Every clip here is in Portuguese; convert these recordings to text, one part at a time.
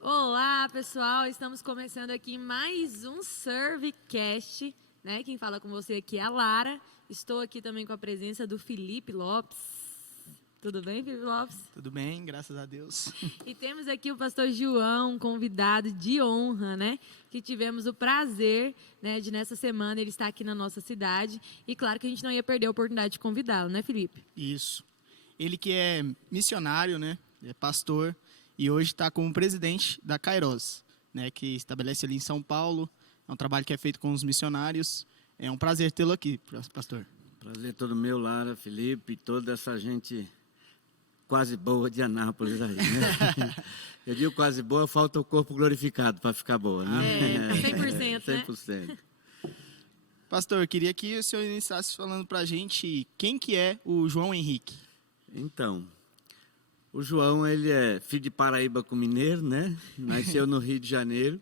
Olá, pessoal! Estamos começando aqui mais um Servecast, né? Quem fala com você aqui é a Lara. Estou aqui também com a presença do Felipe Lopes. Tudo bem, Felipe Lopes? Tudo bem, graças a Deus. E temos aqui o pastor João, um convidado de honra, né? Que tivemos o prazer, né, de nessa semana ele estar aqui na nossa cidade. E claro que a gente não ia perder a oportunidade de convidá-lo, né, Felipe? Isso. Ele que é missionário, né? É pastor e hoje está como presidente da Kairos, né? Que estabelece ali em São Paulo. É um trabalho que é feito com os missionários. É um prazer tê-lo aqui, pastor. Prazer todo meu, Lara, Felipe, toda essa gente quase boa de Anápolis aí, né? Eu digo quase boa, falta o corpo glorificado para ficar boa, né? 100%, né? 100%. Pastor, eu queria que o senhor iniciasse falando para a gente quem que é o João Henrique. Então, o João, ele é filho de Paraíba com mineiro, né? Nasceu no Rio de Janeiro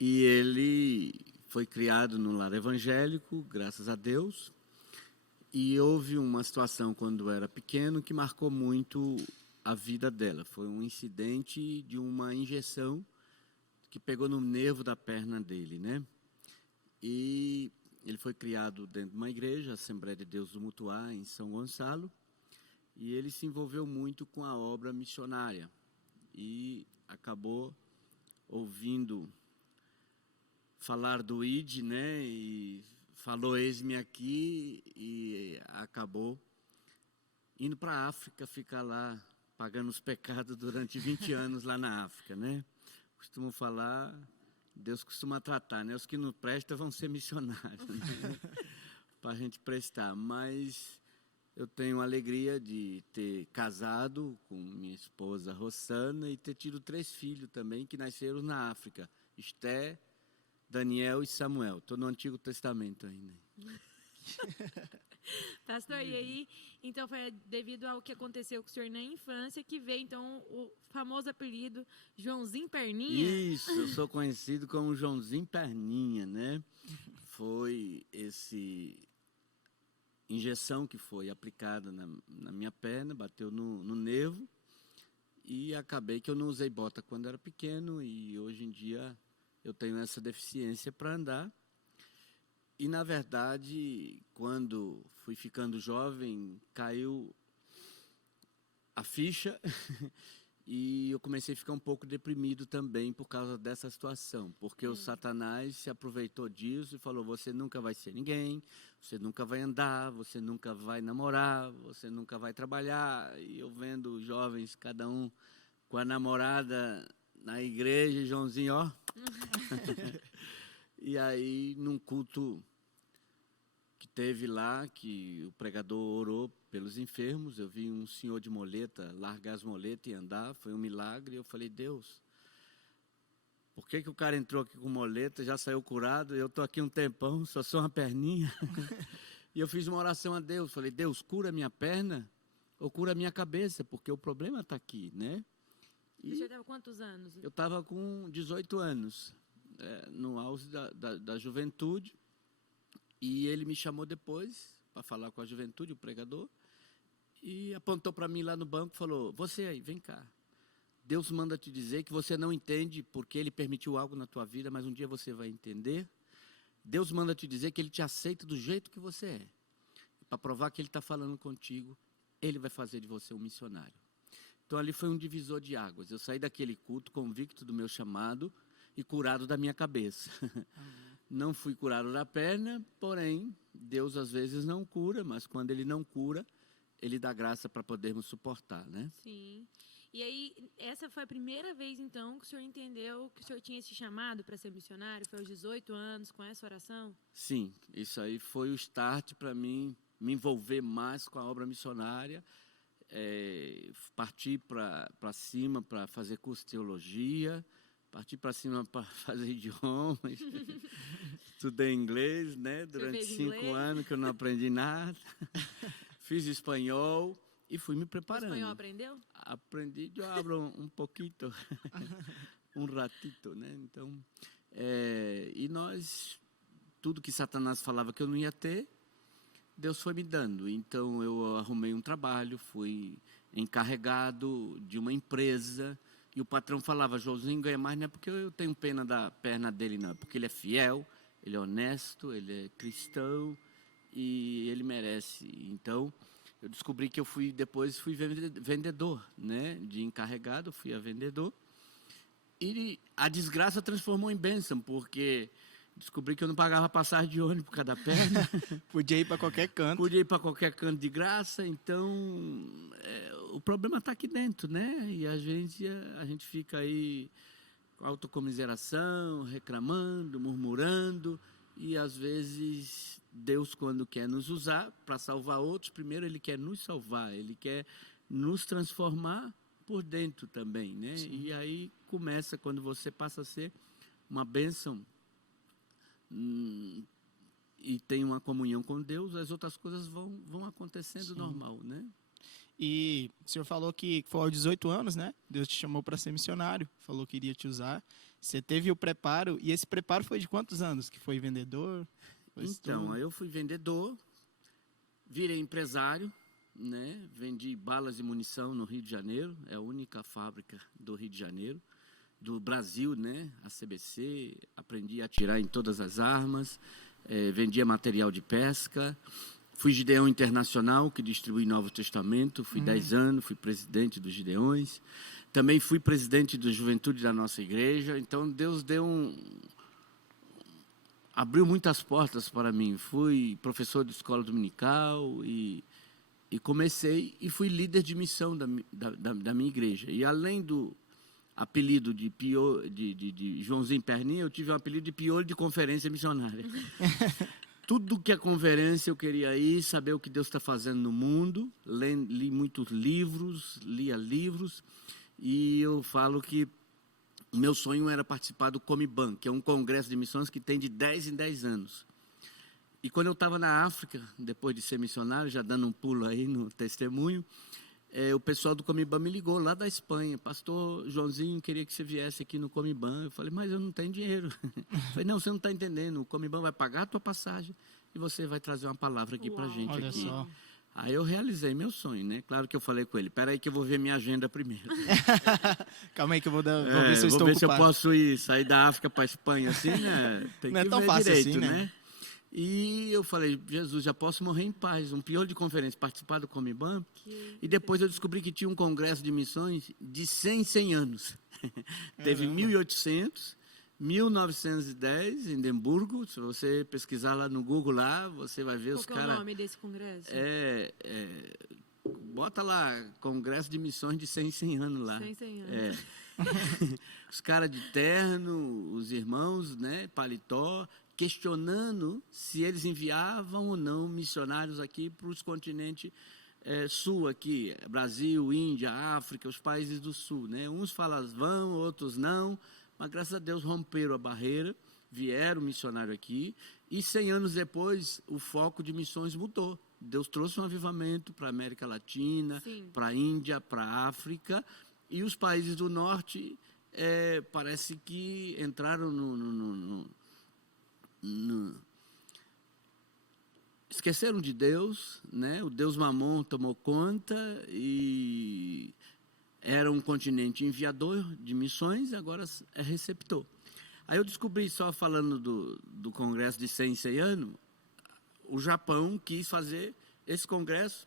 e ele foi criado no lar evangélico, graças a Deus. E houve uma situação quando era pequeno que marcou muito a vida dela. Foi um incidente de uma injeção que pegou no nervo da perna dele, né? E ele foi criado dentro de uma igreja, Assembleia de Deus do Mutuá, em São Gonçalo. E ele se envolveu muito com a obra missionária. E acabou ouvindo falar do ID, né? E falou, eis-me aqui, e acabou indo para a África, ficar lá pagando os pecados durante 20 anos lá na África, né? Costumo falar, Deus costuma tratar, né? Os que não prestam vão ser missionários, né? Para a gente prestar. Mas eu tenho a alegria de ter casado com minha esposa Rossana e ter tido 3 filhos também que nasceram na África, Esté, Daniel e Samuel. Estou no Antigo Testamento ainda. Pastor, e aí, então foi devido ao que aconteceu com o senhor na infância que veio, então, o famoso apelido Joãozinho Perninha? Isso, eu sou conhecido como Joãozinho Perninha, né? Foi esse injeção que foi aplicada na minha perna, bateu no nervo e acabei que eu não usei bota quando era pequeno e hoje em dia eu tenho essa deficiência para andar. E, na verdade, quando fui ficando jovem, caiu a ficha e eu comecei a ficar um pouco deprimido também por causa dessa situação. Porque o Satanás se aproveitou disso e falou, você nunca vai ser ninguém, você nunca vai andar, você nunca vai namorar, você nunca vai trabalhar. E eu vendo jovens, cada um com a namorada na igreja, Joãozinho, ó. E aí, num culto que teve lá, que o pregador orou pelos enfermos, eu vi um senhor de moleta largar as moletas e andar, foi um milagre. Eu falei, Deus, por que o cara entrou aqui com moleta, já saiu curado, eu estou aqui um tempão, só sou uma perninha? E eu fiz uma oração a Deus, falei, Deus, cura minha perna ou cura minha cabeça, porque o problema está aqui, né? E o senhor estava quantos anos? Eu estava com 18 anos, no auge da juventude, e ele me chamou depois para falar com a juventude, o pregador, e apontou para mim lá no banco e falou, você aí, vem cá. Deus manda te dizer que você não entende porque Ele permitiu algo na tua vida, mas um dia você vai entender. Deus manda te dizer que Ele te aceita do jeito que você é. Para provar que Ele está falando contigo, Ele vai fazer de você um missionário. Então ali foi um divisor de águas. Eu saí daquele culto convicto do meu chamado e curado da minha cabeça. Não fui curado da perna, porém, Deus às vezes não cura, mas quando Ele não cura, Ele dá graça para podermos suportar, né? Sim. E aí, essa foi a primeira vez, então, que o senhor entendeu que o senhor tinha esse chamado para ser missionário? Foi aos 18 anos, com essa oração? Sim, isso aí foi o start para mim me envolver mais com a obra missionária, partir para cima para fazer curso de teologia, partir para cima para fazer idiomas, estudei inglês, né, durante 5 anos que eu não aprendi nada, fiz espanhol e fui me preparando. O espanhol aprendeu? Aprendi, eu abro um pouquinho, um ratito, né, então, e nós, tudo que Satanás falava que eu não ia ter, Deus foi me dando. Então eu arrumei um trabalho, fui encarregado de uma empresa E o patrão falava, Joãozinho ganha mais não é porque eu tenho pena da perna dele, não. É porque ele é fiel, ele é honesto, ele é cristão e ele merece. Então, eu descobri que depois fui vendedor, né? De encarregado, fui a vendedor. E a desgraça transformou em bênção, porque descobri que eu não pagava passagem de ônibus por cada perna. Podia ir para qualquer canto. Podia ir para qualquer canto de graça, então o problema está aqui dentro, né? E a gente fica aí com autocomiseração, reclamando, murmurando, e às vezes Deus, quando quer nos usar para salvar outros, primeiro Ele quer nos salvar, Ele quer nos transformar por dentro também, né? Sim. E aí começa quando você passa a ser uma bênção e tem uma comunhão com Deus, as outras coisas vão acontecendo. Sim. Normal, né? E o senhor falou que foi aos 18 anos, né? Deus te chamou para ser missionário, falou que iria te usar. Você teve o preparo, e esse preparo foi de quantos anos? Que foi vendedor? Então, eu fui vendedor, virei empresário, né? Vendi balas e munição no Rio de Janeiro, é a única fábrica do Rio de Janeiro, do Brasil, né? A CBC, aprendi a atirar em todas as armas, vendia material de pesca, fui Gideão Internacional, que distribui Novo Testamento, fui 10 anos, fui presidente dos Gideões, também fui presidente da juventude da nossa igreja, então Deus abriu muitas portas para mim, fui professor de escola dominical e comecei e fui líder de missão da minha igreja. E além do apelido de Joãozinho Perninha, eu tive um apelido de piolho de conferência missionária. Tudo que é conferência eu queria ir, saber o que Deus está fazendo no mundo. Li muitos livros, lia livros, e eu falo que o meu sonho era participar do Comiban, que é um congresso de missões que tem de 10 em 10 anos. E quando eu estava na África, depois de ser missionário, já dando um pulo aí no testemunho, o pessoal do Comiban me ligou lá da Espanha. Pastor Joãozinho, queria que você viesse aqui no Comiban. Eu falei, mas eu não tenho dinheiro. Eu falei, não, você não está entendendo. O Comiban vai pagar a tua passagem e você vai trazer uma palavra aqui para a gente. Olha aqui. Só. Aí eu realizei meu sonho, né? Claro que eu falei com ele, espera aí que eu vou ver minha agenda primeiro. Calma aí que eu vou ver se eu estou ocupado. Vou ver se eu posso sair da África para a Espanha assim, né? Tem não que é tão ver fácil direito, assim, né? E eu falei, Jesus, já posso morrer em paz. Um pior de conferência, participar do Comiban. E depois eu descobri que tinha um congresso de missões de 100 em 100 anos. Teve 1800, 1910, em Edimburgo. Se você pesquisar lá no Google, lá, você vai ver os caras... Qual é o nome desse congresso? Bota lá, Congresso de Missões de 100 em 100 anos lá. 100 em 100 anos. Os caras de terno, os irmãos, né, paletó, questionando se eles enviavam ou não missionários aqui para os continentes sul aqui, Brasil, Índia, África, os países do sul, né? Uns falam vão, outros não, mas graças a Deus romperam a barreira, vieram missionários aqui, e 100 anos depois o foco de missões mudou. Deus trouxe um avivamento para a América Latina, para a Índia, para a África, e os países do norte parece que entraram esqueceram de Deus, né? O Deus Mamon tomou conta e era um continente enviador de missões, agora é receptor. Aí eu descobri, só falando do congresso de 100 em 100 anos, o Japão quis fazer esse congresso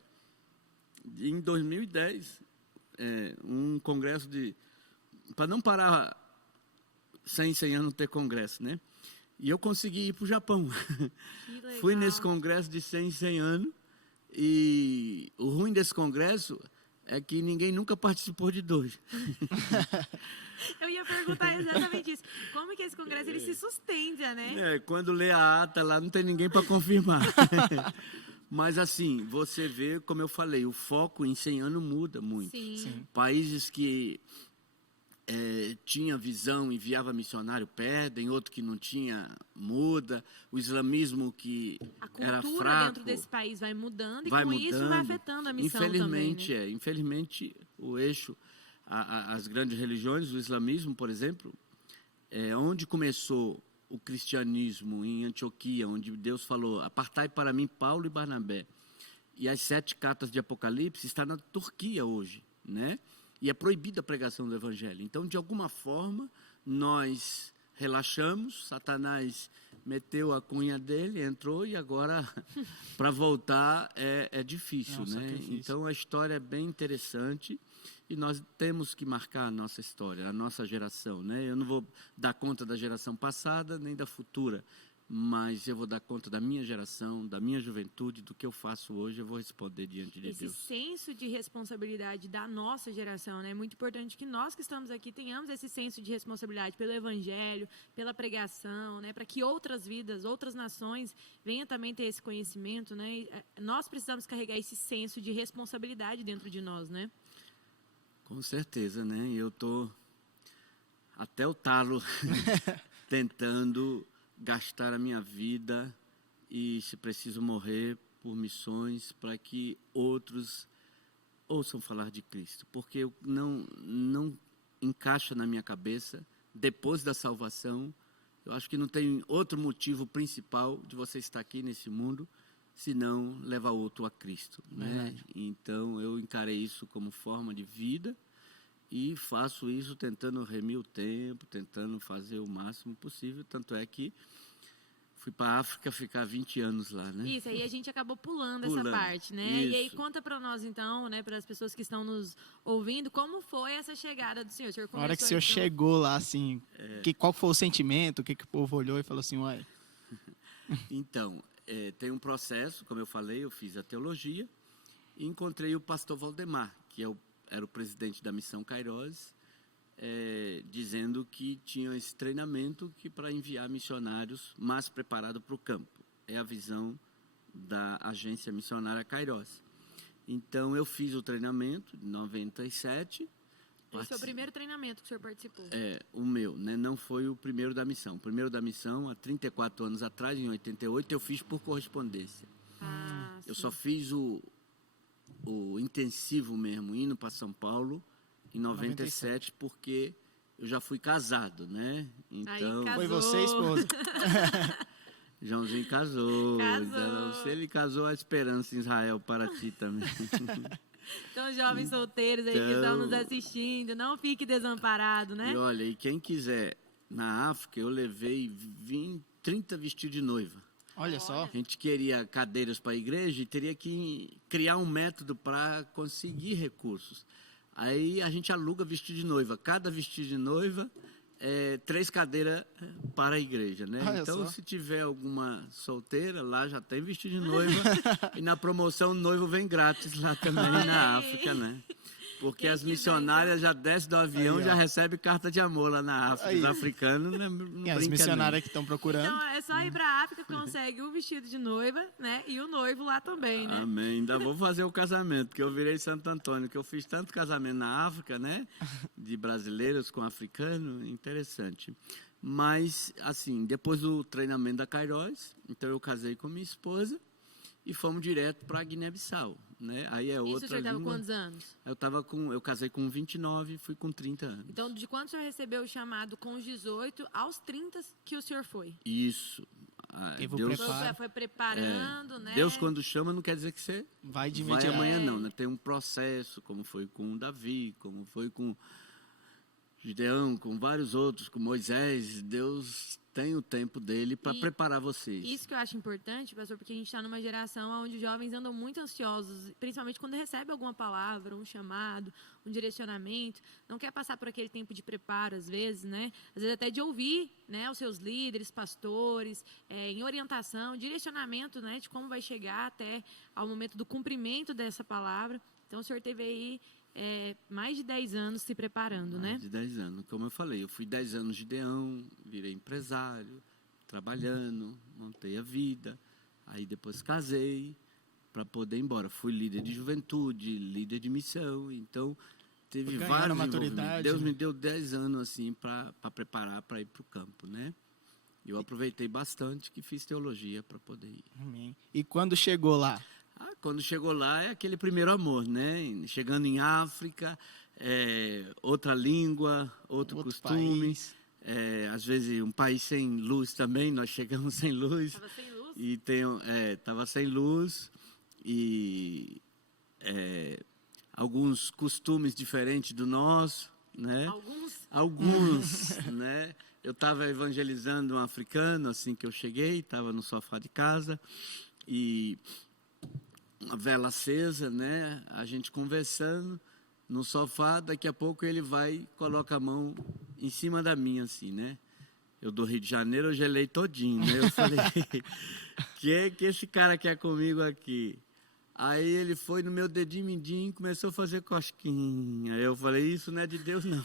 em 2010, um congresso para não parar 100 em 100 anos ter congresso, né? E eu consegui ir para o Japão. Fui nesse congresso de 100 em 100 anos. E o ruim desse congresso é que ninguém nunca participou de dois. Eu ia perguntar exatamente isso. Como que esse congresso ele se sustenta, né? Quando lê a ata lá, não tem ninguém para confirmar. Mas assim, você vê, como eu falei, o foco em 100 anos muda muito. Sim. Países que tinha visão, enviava missionário, perdem, outro que não tinha, muda, o islamismo que era fraco. A cultura dentro desse país vai mudando isso vai afetando a missão infelizmente, também, né? Infelizmente, o eixo, as grandes religiões, o islamismo, por exemplo, onde começou o cristianismo, em Antioquia, onde Deus falou, apartai para mim Paulo e Barnabé, e as 7 cartas de Apocalipse, está na Turquia hoje, né? E é proibida a pregação do evangelho. Então, de alguma forma, nós relaxamos, Satanás meteu a cunha dele, entrou e agora para voltar é difícil, né? Então a história é bem interessante e nós temos que marcar a nossa história, a nossa geração, né? Eu não vou dar conta da geração passada nem da futura, mas eu vou dar conta da minha geração, da minha juventude, do que eu faço hoje, eu vou responder diante de Deus. Esse senso de responsabilidade da nossa geração, né? É muito importante que nós que estamos aqui tenhamos esse senso de responsabilidade pelo evangelho, pela pregação, né? Para que outras vidas, outras nações venham também ter esse conhecimento, né? Nós precisamos carregar esse senso de responsabilidade dentro de nós, né? Com certeza, né? Eu estou até o talo tentando gastar a minha vida e, se preciso, morrer por missões para que outros ouçam falar de Cristo, porque eu não encaixa na minha cabeça, depois da salvação, eu acho que não tem outro motivo principal de você estar aqui nesse mundo, senão levar outro a Cristo, né? Então, eu encarei isso como forma de vida e faço isso tentando remir o tempo, tentando fazer o máximo possível, tanto é que fui para a África ficar 20 anos lá, né? Isso, aí a gente acabou pulando essa parte, né? Isso. E aí conta para nós então, né, para as pessoas que estão nos ouvindo, como foi essa chegada do senhor? O senhor começou, Na hora que o senhor então... chegou lá, assim, qual foi o sentimento, o que o povo olhou e falou assim, uai... Então, tem um processo, como eu falei, eu fiz a teologia e encontrei o pastor Valdemar, que era o presidente da Missão Kairós, dizendo que tinha esse treinamento que para enviar missionários mais preparados para o campo. É a visão da agência missionária Kairós. Então, eu fiz o treinamento em 97. Esse foi o primeiro treinamento que o senhor participou? O meu, né? Não foi o primeiro da missão. O primeiro da missão, há 34 anos atrás, em 88, eu fiz por correspondência. Eu só fiz o intensivo mesmo, indo para São Paulo, em 97, porque eu já fui casado, né? Então, aí foi você, esposa? Joãozinho casou. Então, se ele casou, a esperança em Israel para ti também. Então, jovens solteiros aí que estão nos assistindo, não fique desamparado, né? E olha, e quem quiser, na África, eu levei 30 vestidos de noiva. Olha só. A gente queria cadeiras para a igreja e teria que criar um método para conseguir recursos. Aí a gente aluga vestido de noiva. Cada vestido de noiva 3 cadeiras para a igreja, né? Olha então, só. se tiver alguma solteira, lá já tem vestido de noiva. E na promoção, o noivo vem grátis lá também na África, né? Porque as missionárias já descem do avião e já recebem carta de amor lá na África. Os africanos não E as brincam, missionárias que estão procurando. Então, é só ir para a África, consegue o vestido de noiva, né? E o noivo lá também, né? Amém. Ainda vou fazer o casamento, porque eu virei Santo Antônio, que eu fiz tanto casamento na África, né? De brasileiros com africanos, interessante. Mas, assim, depois do treinamento da Kairós, então eu casei com minha esposa e fomos direto para Guiné-Bissau, né? Aí é outra Isso o senhor estava língua. quantos anos? Eu casei com 29 e fui com 30 anos. Então, de quando o senhor recebeu o chamado com os 18 aos 30 que o senhor foi? Isso. Deus, Foi preparando, né? Deus, quando chama, não quer dizer que você Vai de vai imediato. amanhã, não, né? Tem um processo, como foi com Davi, como foi com Gideão, com vários outros, com Moisés. Deus tem o tempo dele para preparar vocês. Isso que eu acho importante, pastor, porque a gente está numa geração onde os jovens andam muito ansiosos, principalmente quando recebe alguma palavra, um chamado, um direcionamento, não quer passar por aquele tempo de preparo, às vezes, né? Às vezes até de ouvir, né, os seus líderes, pastores, em orientação, direcionamento, né, de como vai chegar até ao momento do cumprimento dessa palavra. Então, o senhor teve aí mais de 10 anos se preparando, né? Mais de 10 anos. Como eu falei, eu fui 10 anos de Gideão, virei empresário, trabalhando, montei a vida. Aí depois casei para poder ir embora. Fui líder de juventude, líder de missão. Então, teve vários envolvimentos. Deus me deu 10 anos assim para preparar para ir para o campo, né? Eu aproveitei bastante que fiz teologia para poder ir. Amém. E quando chegou lá? Quando chegou lá, é aquele primeiro amor, né? Chegando em África, outra língua, outro costume. Às vezes, um país sem luz também, nós chegamos sem luz. Estava sem luz? E estava sem luz. E alguns costumes diferentes do nosso, né? Alguns, né? Eu estava evangelizando um africano assim que eu cheguei, estava no sofá de casa e uma vela acesa, né? A gente conversando no sofá, daqui a pouco ele vai, coloca a mão em cima da minha assim, né? Eu do Rio de Janeiro, eu gelei todinho, né? Eu falei, que esse cara quer comigo aqui? Aí ele foi no meu dedinho mindinho e começou a fazer cosquinha. Aí eu falei, isso não é de Deus, não.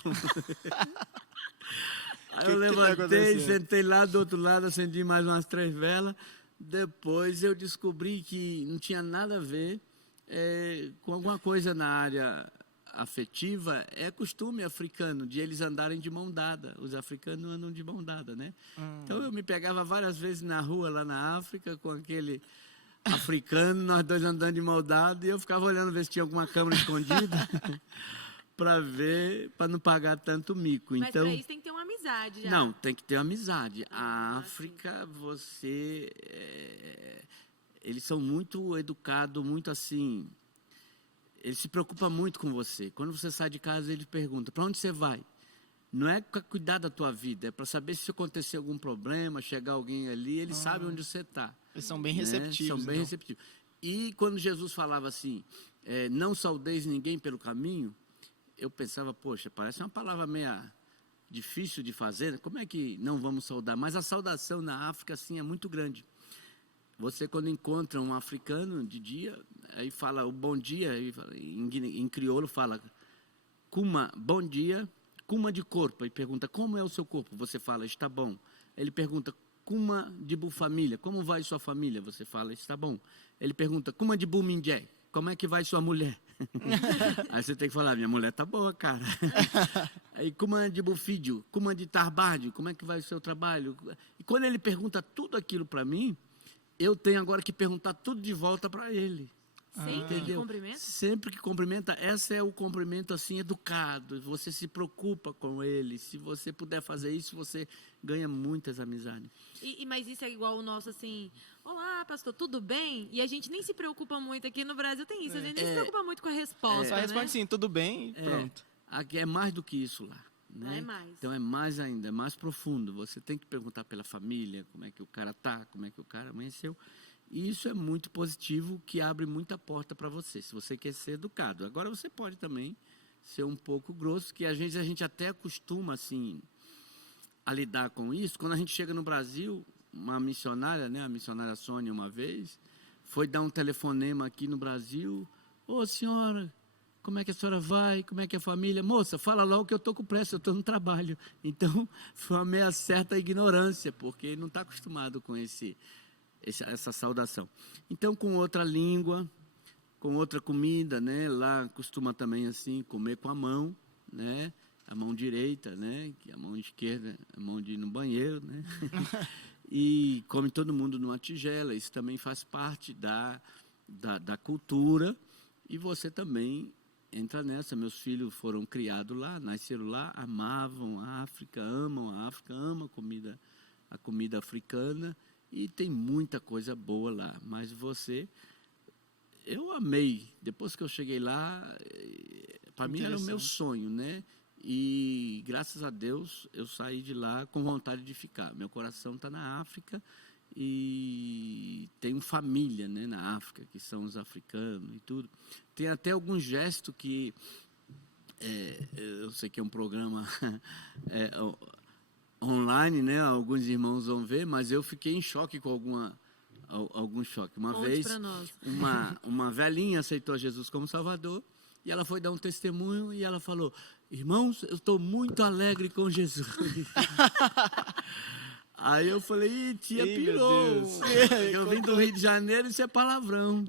Aí eu levantei, sentei lá do outro lado, acendi mais umas 3 velas. Depois eu descobri que não tinha nada a ver com alguma coisa na área afetiva. É costume africano de eles andarem de mão dada. Os africanos andam de mão dada, né? Então eu me pegava várias vezes na rua lá na África com aquele africano, nós dois andando de mão dada, e eu ficava olhando ver se tinha alguma câmera escondida para ver, para não pagar tanto mico. Mas então, para isso tem que ter uma amizade já. Não, tem que ter amizade. A África, eles são muito educados, muito assim. Eles se preocupam muito com você. Quando você sai de casa, eles perguntam: para onde você vai? Não é para cuidar da tua vida, é para saber se acontecer algum problema, chegar alguém ali, eles sabem onde você está. Eles são bem receptivos. São bem receptivos. E quando Jesus falava assim, não saudeis ninguém pelo caminho, eu pensava, poxa, parece uma palavra meio difícil de fazer, como é que não vamos saudar? Mas a saudação na África, assim, é muito grande. Você, quando encontra um africano de dia, aí fala o bom dia, em crioulo fala, kuma, bom dia, kuma de corpo, e pergunta, como é o seu corpo? Você fala, está bom. Ele pergunta, kuma de bu família, como vai sua família? Você fala, está bom. Ele pergunta, kuma de bu mindé, como é que vai sua mulher? Aí você tem que falar, minha mulher tá boa, cara. Aí, kuma de bu filho, kuma de tarbarde, como é que vai o seu trabalho? E quando ele pergunta tudo aquilo para mim, eu tenho agora que perguntar tudo de volta para ele. Sempre que cumprimenta? Sempre que cumprimenta. Esse é o cumprimento assim educado. Você se preocupa com ele. Se você puder fazer isso, você ganha muitas amizades. Mas isso é igual o nosso assim, olá, pastor, tudo bem? E a gente nem se preocupa muito aqui no Brasil, tem isso, a gente nem se preocupa muito com a resposta, Só responde sim, tudo bem e pronto. Aqui é mais do que isso lá. Né? É mais. Então é mais ainda, é mais profundo. Você tem que perguntar pela família, como é que o cara tá, como é que o cara amanheceu. E isso é muito positivo, que abre muita porta para você, se você quer ser educado. Agora você pode também ser um pouco grosso, que às vezes a gente até acostuma assim, a lidar com isso. Quando a gente chega no Brasil, uma missionária, né, a missionária Sônia uma vez, foi dar um telefonema aqui no Brasil. Ô senhora, como é que a senhora vai? Como é que é a família? Moça, fala logo que eu estou com pressa, eu estou no trabalho. Então, foi uma meia certa ignorância, porque não está acostumado com essa saudação. Então, com outra língua, com outra comida, né? Lá costuma também assim comer com a mão, né? A mão direita, né? Que a mão esquerda, a mão de ir no banheiro, né? E come todo mundo numa tigela. Isso também faz parte da cultura. E você também entra nessa. Meus filhos foram criados lá, nasceram lá, amavam a África, amam a África, amam a comida africana. E tem muita coisa boa lá, mas eu amei. Depois que eu cheguei lá, para mim era o meu sonho, né? E graças a Deus eu saí de lá com vontade de ficar. Meu coração está na África e tenho família, né, na África, que são os africanos e tudo. Tem até algum gesto que, eu sei que é um programa online, né? Alguns irmãos vão ver, mas eu fiquei em choque com algum choque. Uma vez, uma velhinha aceitou Jesus como Salvador e ela foi dar um testemunho e ela falou: irmãos, eu estou muito alegre com Jesus. Aí eu falei: tia, pirou. Eu vim do Rio de Janeiro, isso é palavrão.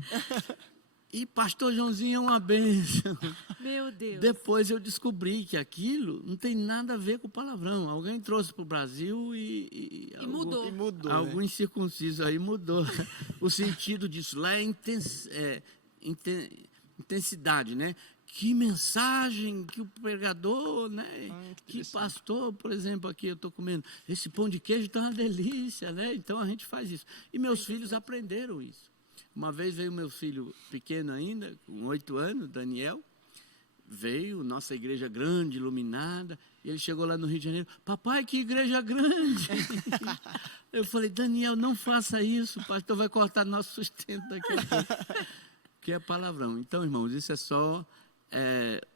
E pastor Joãozinho é uma bênção. Meu Deus. Depois eu descobri que aquilo não tem nada a ver com palavrão. Alguém trouxe para o Brasil e mudou. Algum incircunciso aí mudou o sentido disso. Lá é intensidade, né? Que mensagem que o pregador, né? Que pastor, por exemplo, aqui eu estou comendo. Esse pão de queijo está uma delícia, né? Então a gente faz isso. E meus filhos aprenderam isso. Uma vez veio meu filho pequeno ainda, com 8 anos, Daniel, veio, nossa igreja grande, iluminada, e ele chegou lá no Rio de Janeiro, papai, que igreja grande! Eu falei, Daniel, não faça isso, o pastor vai cortar nosso sustento daqui a pouco, que é palavrão. Então, irmãos, isso é só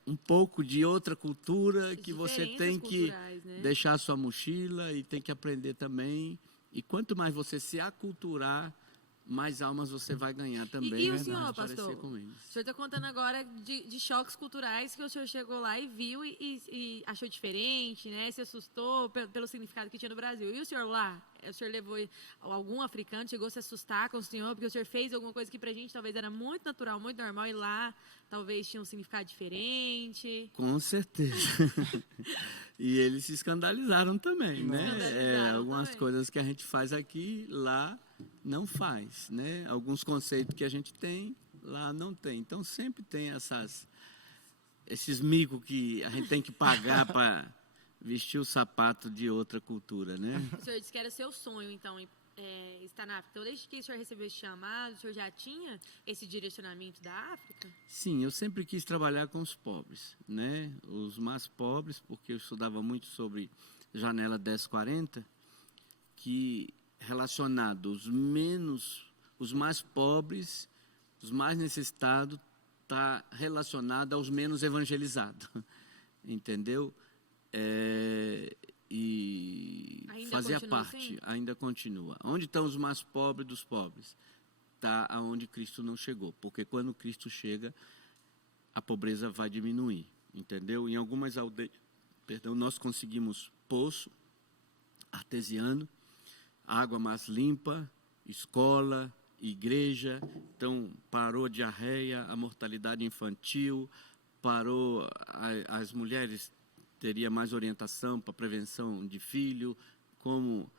um pouco de outra cultura que você tem que né? deixar a sua mochila e tem que aprender também. E quanto mais você se aculturar, mais almas você vai ganhar também. E o senhor, pastor? Com eles. O senhor está contando agora de choques culturais que o senhor chegou lá e viu e achou diferente, né? Se assustou pelo significado que tinha no Brasil. E o senhor lá? O senhor levou algum africano, chegou a se assustar com o senhor, porque o senhor fez alguma coisa que pra gente talvez era muito natural, muito normal, e lá talvez tinha um significado diferente? Com certeza. E eles se escandalizaram também, né? Algumas coisas que a gente faz aqui, lá não faz, né? Alguns conceitos que a gente tem, lá não tem. Então, sempre tem esses micos que a gente tem que pagar para vestir o sapato de outra cultura, né? O senhor disse que era seu sonho, então, estar na África. Então, desde que o senhor recebeu esse chamado, o senhor já tinha esse direcionamento da África? Sim, eu sempre quis trabalhar com os pobres, né? Os mais pobres, porque eu estudava muito sobre Janela 1040, que relacionado os mais pobres, os mais necessitados, está relacionado aos menos evangelizados, entendeu? E ainda fazia continua parte, assim? ainda continua. Onde estão os mais pobres dos pobres? Está aonde Cristo não chegou, porque quando Cristo chega, a pobreza vai diminuir, entendeu? Em algumas aldeias, nós conseguimos poço artesiano, água mais limpa, escola, igreja. Então, parou a diarreia, a mortalidade infantil, parou, as mulheres teria mais orientação para prevenção de filho, como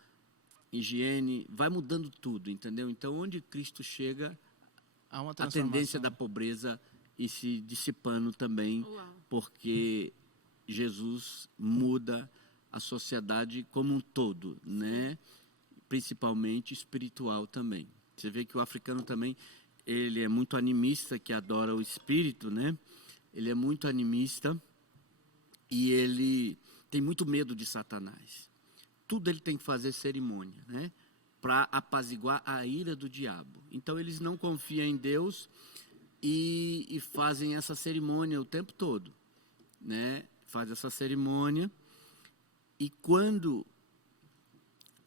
higiene, vai mudando tudo, entendeu? Então, onde Cristo chega, a tendência da pobreza ir se dissipando também, porque Jesus muda a sociedade como um todo, né? Principalmente espiritual também. Você vê que o africano também, ele é muito animista, que adora o espírito, né? Ele é muito animista e ele tem muito medo de Satanás. Tudo ele tem que fazer cerimônia, né? Para apaziguar a ira do diabo. Então, eles não confiam em Deus e fazem essa cerimônia o tempo todo, né? Faz essa cerimônia e quando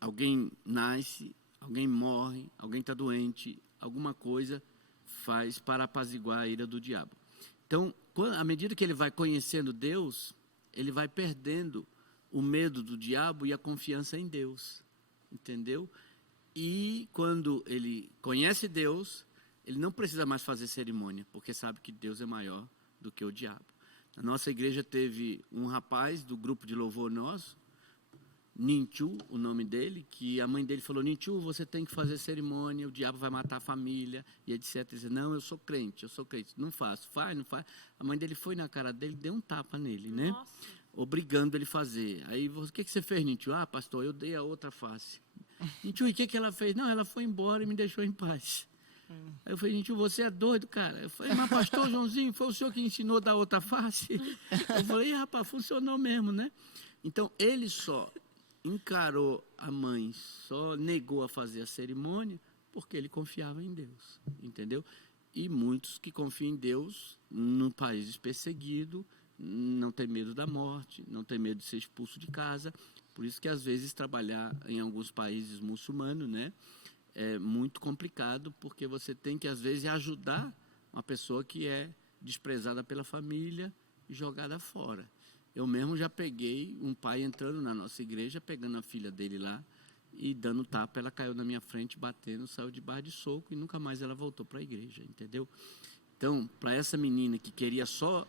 alguém nasce, alguém morre, alguém está doente, alguma coisa faz para apaziguar a ira do diabo. Então, à medida que ele vai conhecendo Deus, ele vai perdendo o medo do diabo e a confiança em Deus, entendeu? E quando ele conhece Deus, ele não precisa mais fazer cerimônia, porque sabe que Deus é maior do que o diabo. Na nossa igreja teve um rapaz do grupo de louvor nosso, Ninchu, o nome dele, que a mãe dele falou, Ninchu, você tem que fazer cerimônia, o diabo vai matar a família, e etc. Ele disse, não, eu sou crente, não faço, não faz. A mãe dele foi na cara dele, deu um tapa nele, né? Nossa. Obrigando ele a fazer. Aí, o que você fez, Ninchu? Ah, pastor, eu dei a outra face. Ninchu, e o que ela fez? Não, ela foi embora e me deixou em paz. Aí eu falei, Ninchu, você é doido, cara. Eu falei, mas pastor Joãozinho, foi o senhor que ensinou da outra face? Eu falei, rapaz, funcionou mesmo, né? Então, ele só encarou a mãe, só negou a fazer a cerimônia, porque ele confiava em Deus, entendeu? E muitos que confiam em Deus, num país perseguido, não tem medo da morte, não tem medo de ser expulso de casa. Por isso que, às vezes, trabalhar em alguns países muçulmanos, né, é muito complicado, porque você tem que, às vezes, ajudar uma pessoa que é desprezada pela família e jogada fora. Eu mesmo já peguei um pai entrando na nossa igreja, pegando a filha dele lá e dando tapa. Ela caiu na minha frente, batendo, saiu de barra de soco e nunca mais ela voltou para a igreja, entendeu? Então, para essa menina que queria só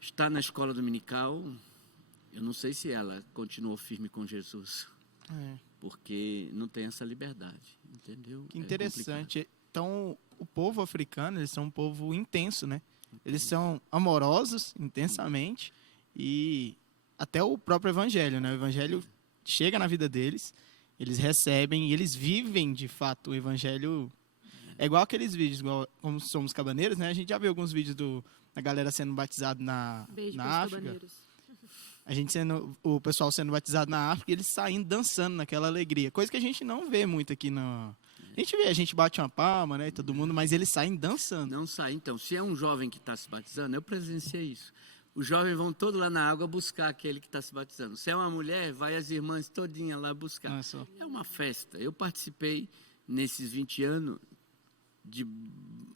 estar na escola dominical, eu não sei se ela continuou firme com Jesus, porque não tem essa liberdade, entendeu? Que interessante. Então, o povo africano, eles são um povo intenso, né? Eles são amorosos intensamente e até o próprio evangelho, né? O evangelho chega na vida deles, eles recebem e eles vivem de fato o evangelho. É igual aqueles vídeos, igual como somos cabaneiros, né? A gente já viu alguns vídeos a galera sendo batizada Beijo na pros África. cabaneiros. O pessoal sendo batizado na África, eles saindo dançando naquela alegria. Coisa que a gente não vê muito aqui na... a gente bate uma palma, né, todo mundo, mas eles saem dançando. Não sai. Então, se é um jovem que está se batizando, eu presenciei isso. Os jovens vão todos lá na água buscar aquele que está se batizando. Se é uma mulher, vai as irmãs todinhas lá buscar. Nossa. É uma festa. Eu participei nesses 20 anos,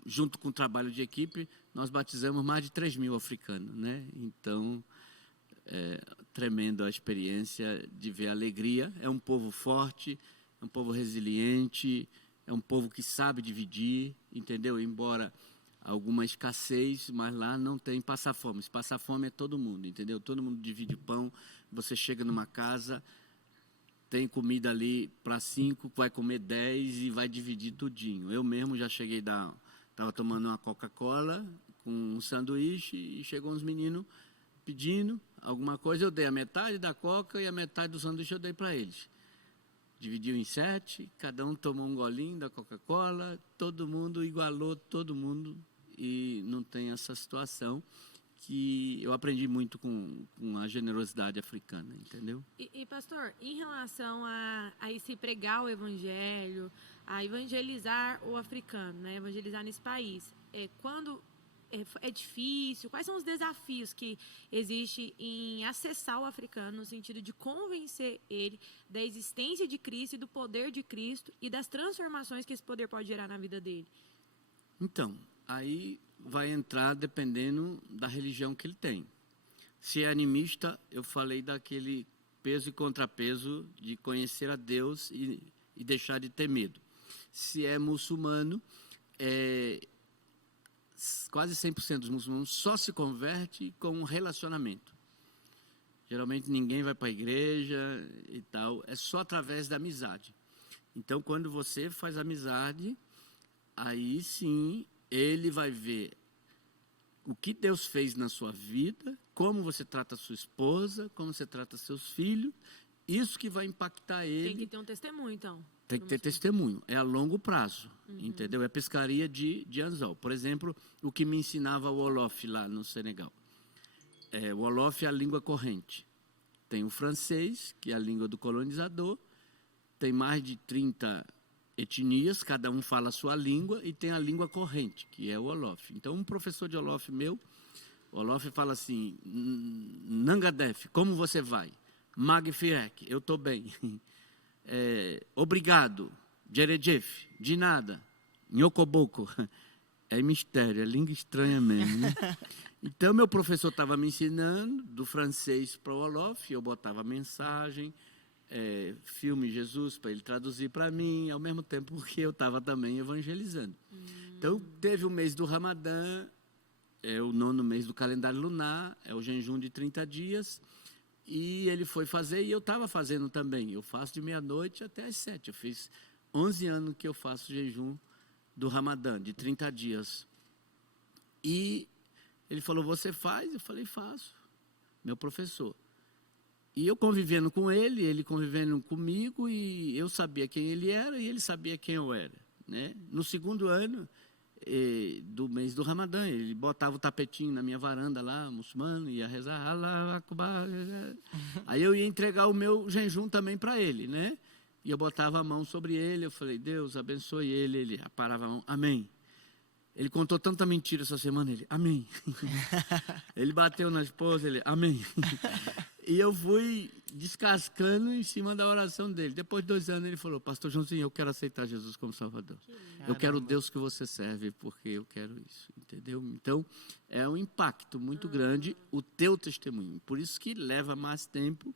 junto com o trabalho de equipe, nós batizamos mais de 3.000 africanos, né? Então, tremendo a experiência de ver a alegria. É um povo forte, é um povo resiliente, é um povo que sabe dividir, entendeu? Embora alguma escassez, mas lá não tem passar fome. Se passar fome é todo mundo, entendeu? Todo mundo divide pão. Você chega numa casa, tem comida ali para 5, vai comer 10 e vai dividir tudinho. Eu mesmo já cheguei estava tomando uma Coca-Cola com um sanduíche e chegou uns meninos pedindo alguma coisa. Eu dei a metade da Coca e a metade do sanduíche eu dei para eles. Dividiu em 7, cada um tomou um golinho da Coca-Cola, todo mundo igualou todo mundo e não tem essa situação que eu aprendi muito com a generosidade africana, entendeu? E pastor, em relação a esse pregar o evangelho, a evangelizar o africano, né, evangelizar nesse país, quando é difícil, quais são os desafios que existem em acessar o africano no sentido de convencer ele da existência de Cristo e do poder de Cristo e das transformações que esse poder pode gerar na vida dele? Então, aí vai entrar dependendo da religião que ele tem. Se é animista, eu falei daquele peso e contrapeso de conhecer a Deus e deixar de ter medo. Se é muçulmano, quase 100% dos muçulmanos só se converte com um relacionamento. Geralmente ninguém vai para a igreja e tal, é só através da amizade. Então, quando você faz amizade, aí sim ele vai ver o que Deus fez na sua vida, como você trata a sua esposa, como você trata seus filhos, isso que vai impactar ele. Tem que ter um testemunho, então. Tem que ter testemunho, é a longo prazo, entendeu? É pescaria de anzol. Por exemplo, o que me ensinava o Wolof lá no Senegal. O Wolof é a língua corrente. Tem o francês, que é a língua do colonizador, tem mais de 30 etnias, cada um fala a sua língua, e tem a língua corrente, que é o Wolof. Então, um professor de Wolof meu, o Wolof fala assim, Nangadef, como você vai? Magfirek, eu estou bem. Obrigado, Jerejef, de nada, Nhokoboko. É mistério, é língua estranha mesmo, né? Então, meu professor estava me ensinando do francês para o Wolof, eu botava mensagem, filme Jesus para ele traduzir para mim, ao mesmo tempo que eu estava também evangelizando. Então, teve o mês do Ramadã, é o 9º mês do calendário lunar, é o jejum de 30 dias, e ele foi fazer e eu estava fazendo também. Eu faço de meia-noite até às 7. Eu fiz 11 anos que eu faço jejum do Ramadã, de 30 dias. E ele falou, você faz? Eu falei, faço. Meu professor. E eu convivendo com ele, ele convivendo comigo, e eu sabia quem ele era e ele sabia quem eu era, né? No 2º ano do mês do Ramadã, ele botava o tapetinho na minha varanda lá, muçulmano, ia rezar, Allah Akbar. Aí eu ia entregar o meu jejum também para ele, né? E eu botava a mão sobre ele, eu falei, Deus abençoe ele, ele parava a mão, amém. Ele contou tanta mentira essa semana, ele, amém. Ele bateu na esposa, ele, amém. E eu fui descascando em cima da oração dele. Depois de 2 anos, ele falou, pastor Joãozinho, eu quero aceitar Jesus como Salvador. Eu quero o Deus que você serve, porque eu quero isso, entendeu? Então, é um impacto muito grande o teu testemunho. Por isso que leva mais tempo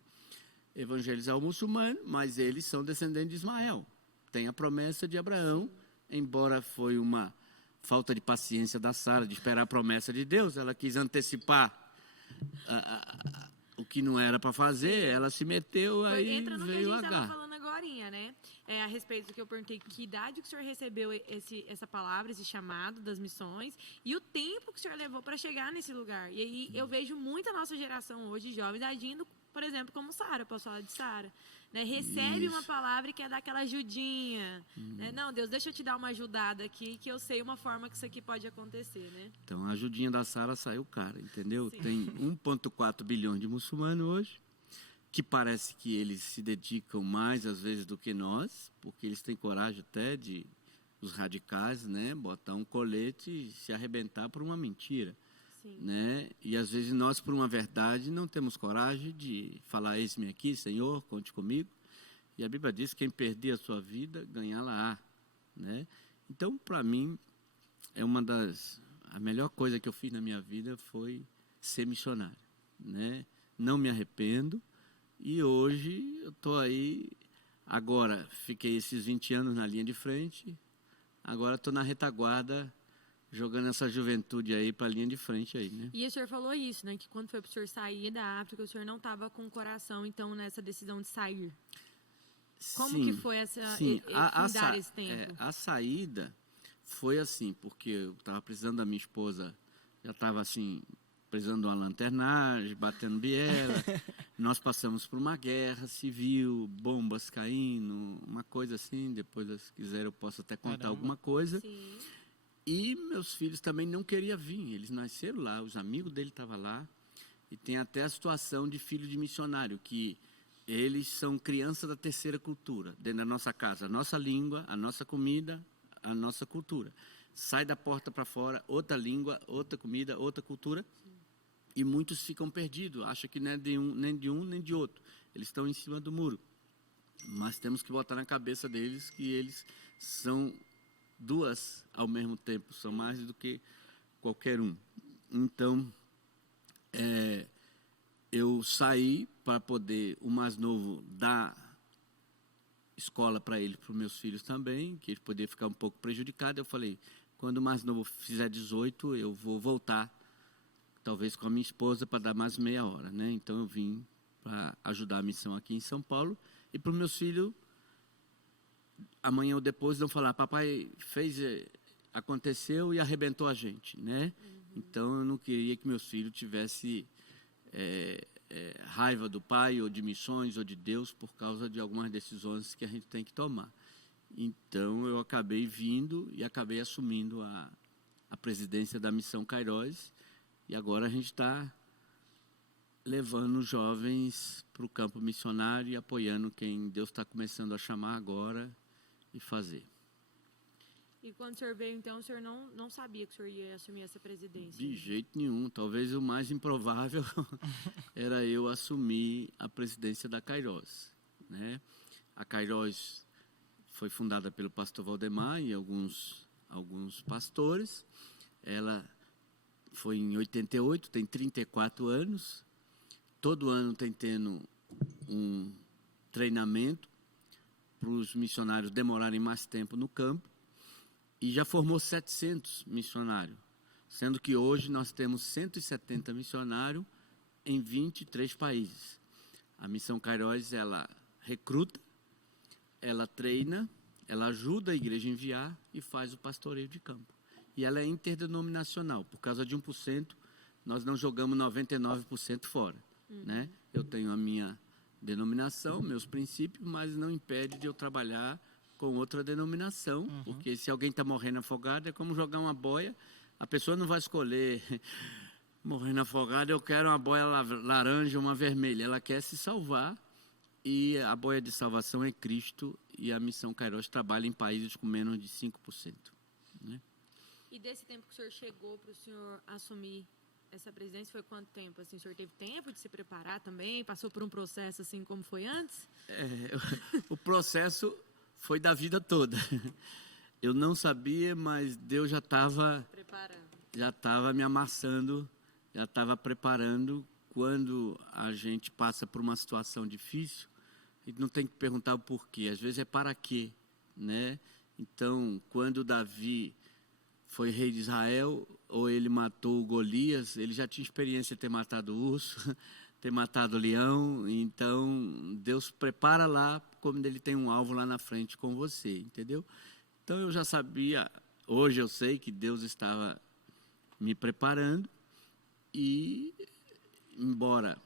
evangelizar o muçulmano, mas eles são descendentes de Ismael. Tem a promessa de Abraão, embora foi uma falta de paciência da Sara, de esperar a promessa de Deus, ela quis antecipar o que não era para fazer, ela se meteu, aí entra no veio que a gente estava H. falando agorinha, né? A respeito do que eu perguntei, que idade que o senhor recebeu essa palavra, esse chamado das missões, e o tempo que o senhor levou para chegar nesse lugar. E aí eu vejo muita nossa geração hoje, jovens, agindo por exemplo, como Sara, posso falar de Sara, né? Recebe uma palavra e quer dar aquela ajudinha, né? Não, Deus, deixa eu te dar uma ajudada aqui, que eu sei uma forma que isso aqui pode acontecer, né? Então, a ajudinha da Sara saiu cara, entendeu? Sim. Tem 1,4 bilhões de muçulmanos hoje, que parece que eles se dedicam mais, às vezes, do que nós, porque eles têm coragem até de, os radicais, né, botar um colete e se arrebentar por uma mentira. Sim. Né? E às vezes nós, por uma verdade, não temos coragem de falar: eis-me aqui, Senhor, conte comigo. E a Bíblia diz que quem perder a sua vida, ganhá-la-á. Né? Então, para mim, a melhor coisa que eu fiz na minha vida foi ser missionário. Né? Não me arrependo. E hoje eu estou aí, agora fiquei esses 20 anos na linha de frente, agora estou na retaguarda, jogando essa juventude aí para a linha de frente aí, né? E o senhor falou isso, né? Que quando foi para o senhor sair da África, o senhor não estava com o coração, então, nessa decisão de sair. Como que foi fundar esse tempo? A saída foi assim, porque eu estava precisando da minha esposa, já estava assim, precisando de uma lanternagem, batendo biela. Nós passamos por uma guerra civil, bombas caindo, uma coisa assim. Depois, se quiser, eu posso até contar alguma coisa. Sim. E meus filhos também não queriam vir, eles nasceram lá, os amigos dele estavam lá, e tem até a situação de filho de missionário, que eles são crianças da terceira cultura, dentro da nossa casa, a nossa língua, a nossa comida, a nossa cultura. Sai da porta para fora, outra língua, outra comida, outra cultura, e muitos ficam perdidos, acham que não é nem de um nem de outro, eles estão em cima do muro, mas temos que botar na cabeça deles que eles são duas ao mesmo tempo, são mais do que qualquer um. Então, eu saí para poder, o mais novo, dar escola para ele, para os meus filhos também, que ele poderia ficar um pouco prejudicado. Eu falei: quando o mais novo fizer 18, eu vou voltar, talvez com a minha esposa, para dar mais meia hora, né? Então, eu vim para ajudar a missão aqui em São Paulo, e para os meus filhos, amanhã ou depois vão falar: papai aconteceu e arrebentou a gente, né? Então, eu não queria que meus filhos tivessem raiva do pai, ou de missões, ou de Deus, por causa de algumas decisões que a gente tem que tomar. Então, eu acabei vindo e acabei assumindo a presidência da Missão Kairós, e agora a gente está levando os jovens para o campo missionário e apoiando quem Deus está começando a chamar agora e fazer. E quando o senhor veio, então, o senhor não sabia que o senhor ia assumir essa presidência? De jeito nenhum. Talvez o mais improvável era eu assumir a presidência da Kairós, né? A Kairós foi fundada pelo pastor Valdemar e alguns pastores. Ela foi em 88, tem 34 anos. Todo ano tem tendo um treinamento para os missionários demorarem mais tempo no campo, e já formou 700 missionários, sendo que hoje nós temos 170 missionários em 23 países. A Missão Kairós, ela recruta, ela treina, ela ajuda a igreja a enviar e faz o pastoreio de campo. E ela é interdenominacional, por causa de 1%, nós não jogamos 99% fora. Né? Eu tenho a minha denominação, meus princípios, mas não impede de eu trabalhar com outra denominação, porque se alguém está morrendo afogado, é como jogar uma boia. A pessoa não vai escolher morrendo afogado, eu quero uma boia laranja, uma vermelha. Ela quer se salvar, e a boia de salvação é Cristo, e a Missão Kairós trabalha em países com menos de 5%. Né? E desse tempo que o senhor chegou para o senhor assumir essa presidência, foi quanto tempo? Assim, o senhor teve tempo de se preparar também? Passou por um processo assim como foi antes? O processo foi da vida toda. Eu não sabia, mas Deus já estava me amassando, já estava preparando. Quando a gente passa por uma situação difícil, a gente não tem que perguntar o porquê, às vezes é para quê, né? Então, quando Davi foi rei de Israel, ou ele matou Golias, ele já tinha experiência de ter matado o urso, ter matado o leão. Então, Deus prepara lá, como ele tem um alvo lá na frente com você, entendeu? Então, eu já sabia, hoje eu sei que Deus estava me preparando, e embora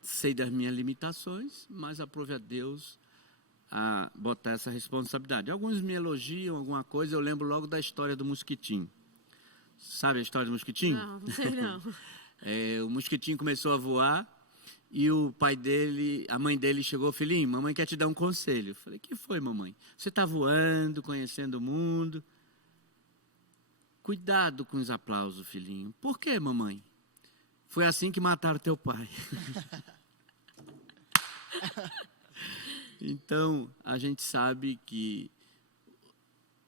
sei das minhas limitações, mas aprove a Deus a botar essa responsabilidade. Alguns me elogiam alguma coisa, eu lembro logo da história do mosquitinho. Sabe a história do mosquitinho? Não, não sei não. O mosquitinho começou a voar e o pai dele, a mãe dele chegou: filhinho, mamãe quer te dar um conselho. Eu falei: que foi, mamãe? Você está voando, conhecendo o mundo. Cuidado com os aplausos, filhinho. Por quê, mamãe? Foi assim que mataram teu pai. Então, a gente sabe que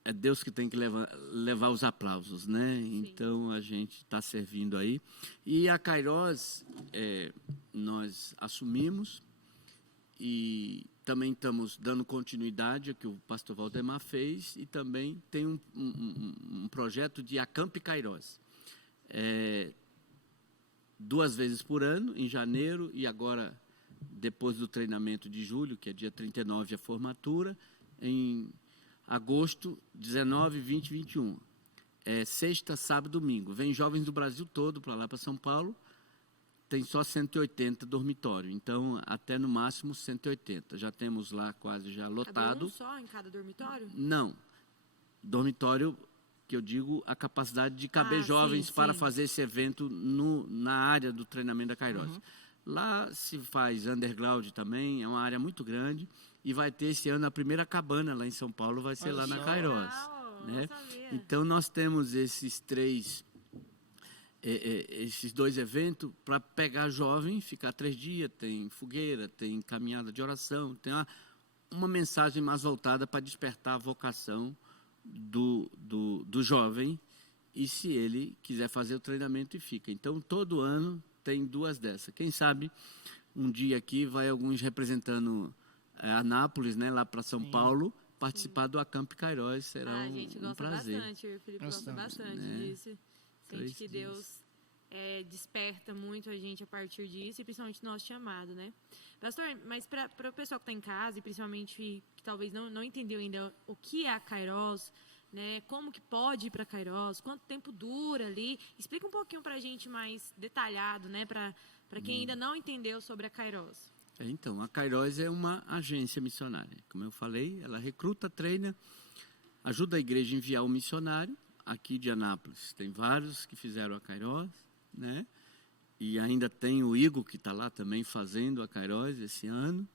é Deus que tem que levar os aplausos, né? Sim. Então, a gente está servindo aí. E a Kairos, nós assumimos e também estamos dando continuidade ao que o pastor Valdemar fez, e também tem um projeto de Acampe Kairos. 2 vezes por ano, em janeiro, e agora, depois do treinamento de julho, que é dia 39, a formatura, em agosto, 19, 20 e 21. Sexta, sábado, domingo. Vem jovens do Brasil todo para lá, para São Paulo. Tem só 180 dormitório, então até no máximo 180. Já temos lá quase já lotado. Cabe um só em cada dormitório? Não. Dormitório, que eu digo, a capacidade de caber jovens sim, para sim. fazer esse evento na área do treinamento da Kairos. Lá se faz underground também, é uma área muito grande, e vai ter esse ano a primeira cabana lá em São Paulo, vai ser lá na Kairos. Legal, Né? não sabia. Então nós temos esses 2 eventos para pegar jovem, ficar 3 dias, tem fogueira, tem caminhada de oração, tem uma mensagem mais voltada para despertar a vocação do jovem, e se ele quiser fazer o treinamento, e fica. Então, todo ano tem 2 dessas. Quem sabe, um dia aqui vai alguns representando Anápolis, né, lá para São Paulo, participar do Acampe Kairos, será A gente gosta prazer. bastante, o Felipe gosta bastante disso. Sente que Deus desperta muito a gente a partir disso, e principalmente nosso chamado, né? Pastor, mas para o pessoal que está em casa, e principalmente que talvez não entendeu ainda o que é a Kairos, né? Como que pode ir para Kairos, quanto tempo dura ali, explica um pouquinho para a gente mais detalhado, né? Para quem ainda não entendeu sobre a Kairos. Então, a Kairos é uma agência missionária. Como eu falei, ela recruta, treina, ajuda a igreja a enviar um missionário. Aqui de Anápolis tem vários que fizeram a Kairos, né? E ainda tem o Igor, que está lá também fazendo a Kairos esse ano.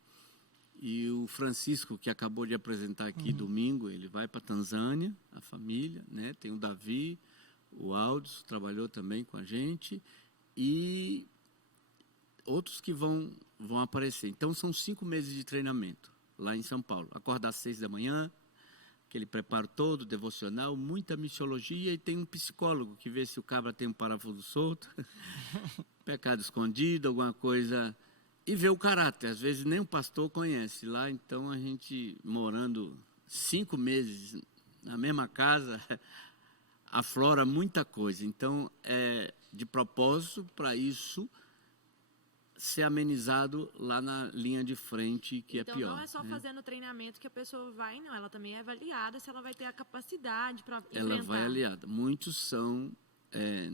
E o Francisco, que acabou de apresentar aqui domingo, ele vai para a Tanzânia, a família, né? Tem o Davi, o Aldos, trabalhou também com a gente. E outros que vão aparecer. Então, são 5 meses de treinamento lá em São Paulo. Acordar às 6 da manhã, aquele preparo todo, devocional, muita missiologia, e tem um psicólogo que vê se o cabra tem um parafuso solto, pecado escondido, alguma coisa, e vê o caráter. Às vezes nem o pastor conhece lá, então a gente morando 5 meses na mesma casa, aflora muita coisa. Então, de propósito para isso ser amenizado lá na linha de frente, que então, é pior. Então, não é só fazendo o treinamento que a pessoa vai, não. Ela também é avaliada se ela vai ter a capacidade para enfrentar. Ela vai aliada. Muitos são,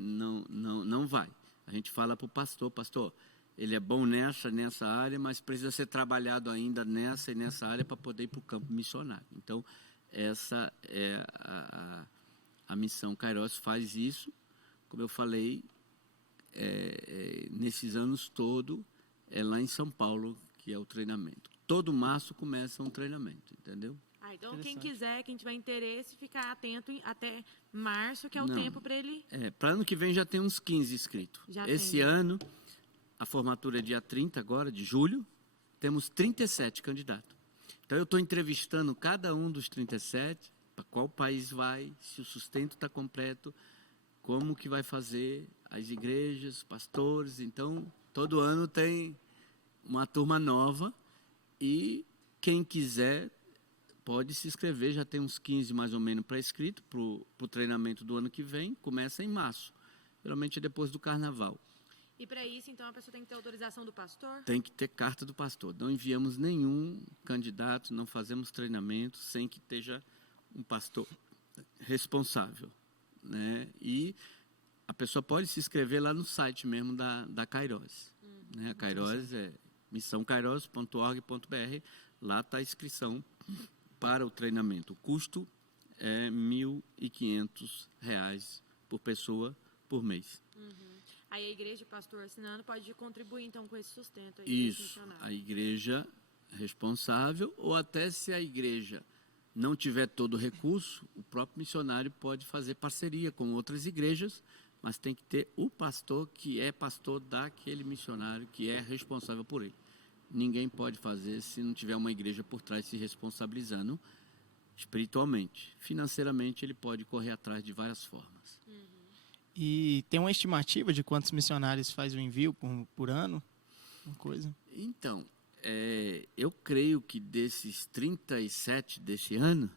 não vai. A gente fala para o pastor, ele é bom nessa área, mas precisa ser trabalhado ainda nessa e nessa área para poder ir para o campo missionário. Então, essa é a missão Kairos, faz isso, como eu falei, nesses anos todo, lá em São Paulo, que é o treinamento. Todo março começa um treinamento, entendeu? Então, quem quiser, quem tiver interesse, ficar atento até março, que é o tempo para ele... Para ano que vem já tem uns 15 inscritos. Esse ano, a formatura é dia 30 agora, de julho, temos 37 candidatos. Então, eu estou entrevistando cada um dos 37, para qual país vai, se o sustento está completo, como que vai fazer, as igrejas, pastores. Então, todo ano tem uma turma nova, e quem quiser pode se inscrever. Já tem uns 15 mais ou menos pré-inscritos para o treinamento do ano que vem, começa em março, geralmente depois do carnaval. E para isso, então, a pessoa tem que ter autorização do pastor? Tem que ter carta do pastor. Não enviamos nenhum candidato, não fazemos treinamento sem que esteja um pastor responsável, né? E a pessoa pode se inscrever lá no site mesmo da Kairos, né? A Kairos é missãokairos.org.br. Lá está a inscrição para o treinamento. O custo é R$ 1.500 por pessoa por mês. Aí a igreja, pastor, assinando, pode contribuir, então, com esse sustento aí dos Isso, missionários. a igreja responsável, ou até se a igreja não tiver todo o recurso, o próprio missionário pode fazer parceria com outras igrejas, mas tem que ter o pastor que é pastor daquele missionário, que é responsável por ele. Ninguém pode fazer se não tiver uma igreja por trás se responsabilizando espiritualmente. Financeiramente, ele pode correr atrás de várias formas. E tem uma estimativa de quantos missionários faz o envio por ano? Uma coisa? Então, eu creio que desses 37 desse ano,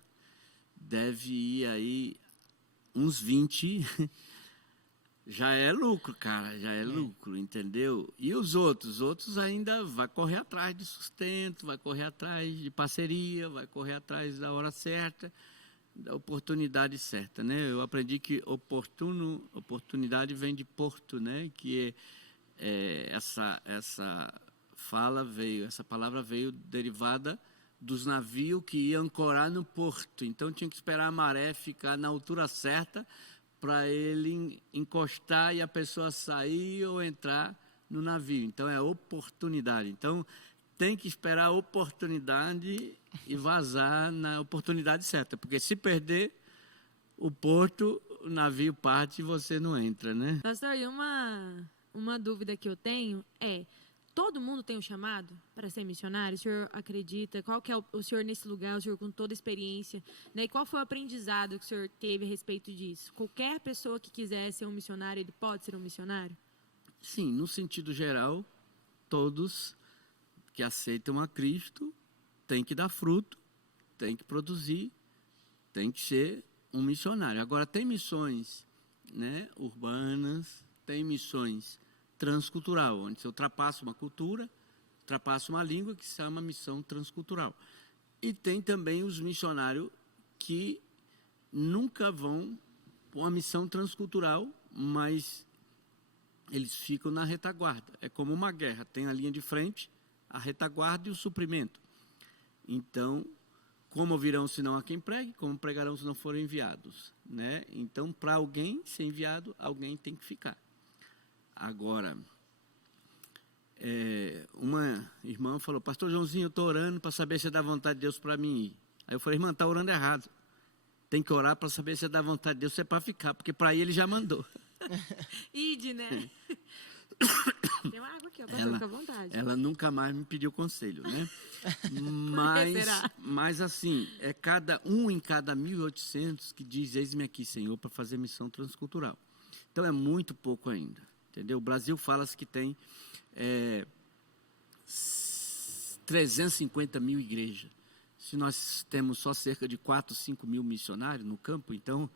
deve ir aí uns 20. Já é lucro, cara, já é lucro, entendeu? E os outros ainda vai correr atrás de sustento, vai correr atrás de parceria, vai correr atrás da hora certa, da oportunidade certa, né? Eu aprendi que oportunidade vem de porto, né? Que essa palavra veio derivada dos navios que iam ancorar no porto. Então tinha que esperar a maré ficar na altura certa para ele encostar e a pessoa sair ou entrar no navio. Então é oportunidade. Então tem que esperar a oportunidade e vazar na oportunidade certa, porque se perder o porto, o navio parte e você não entra, né? Pastor, e uma dúvida que eu tenho é: todo mundo tem um chamado para ser missionário? O senhor acredita? Qual que é o senhor nesse lugar, o senhor com toda a experiência, né? E qual foi o aprendizado que o senhor teve a respeito disso? Qualquer pessoa que quiser ser um missionário, ele pode ser um missionário? Sim, no sentido geral, todos que aceitam a Cristo têm que dar fruto, têm que produzir, têm que ser um missionário. Agora, tem missões, né, urbanas, tem missões transcultural, onde você ultrapassa uma cultura, ultrapassa uma língua, que se chama missão transcultural. E tem também os missionários que nunca vão para uma missão transcultural, mas eles ficam na retaguarda. É como uma guerra, tem a linha de frente, a retaguarda e o suprimento. Então, como ouvirão se não há quem pregue, como pregarão se não forem enviados, né? Então, para alguém ser enviado, alguém tem que ficar. Agora, uma irmã falou: pastor Joãozinho, eu estou orando para saber se é da vontade de Deus para mim ir. Aí eu falei: irmã, está orando errado. Tem que orar para saber se é da vontade de Deus, se é para ficar, porque para ir ele já mandou. Ide, né? Tem uma água aqui, ó, pastor, fica à vontade. Ela nunca mais me pediu conselho, né? Mas assim, é um em cada 1.800 que diz: eis-me aqui, Senhor, para fazer missão transcultural. Então é muito pouco ainda, entendeu? O Brasil fala-se que tem 350 mil igrejas. Se nós temos só cerca de 4, 5 mil missionários no campo, então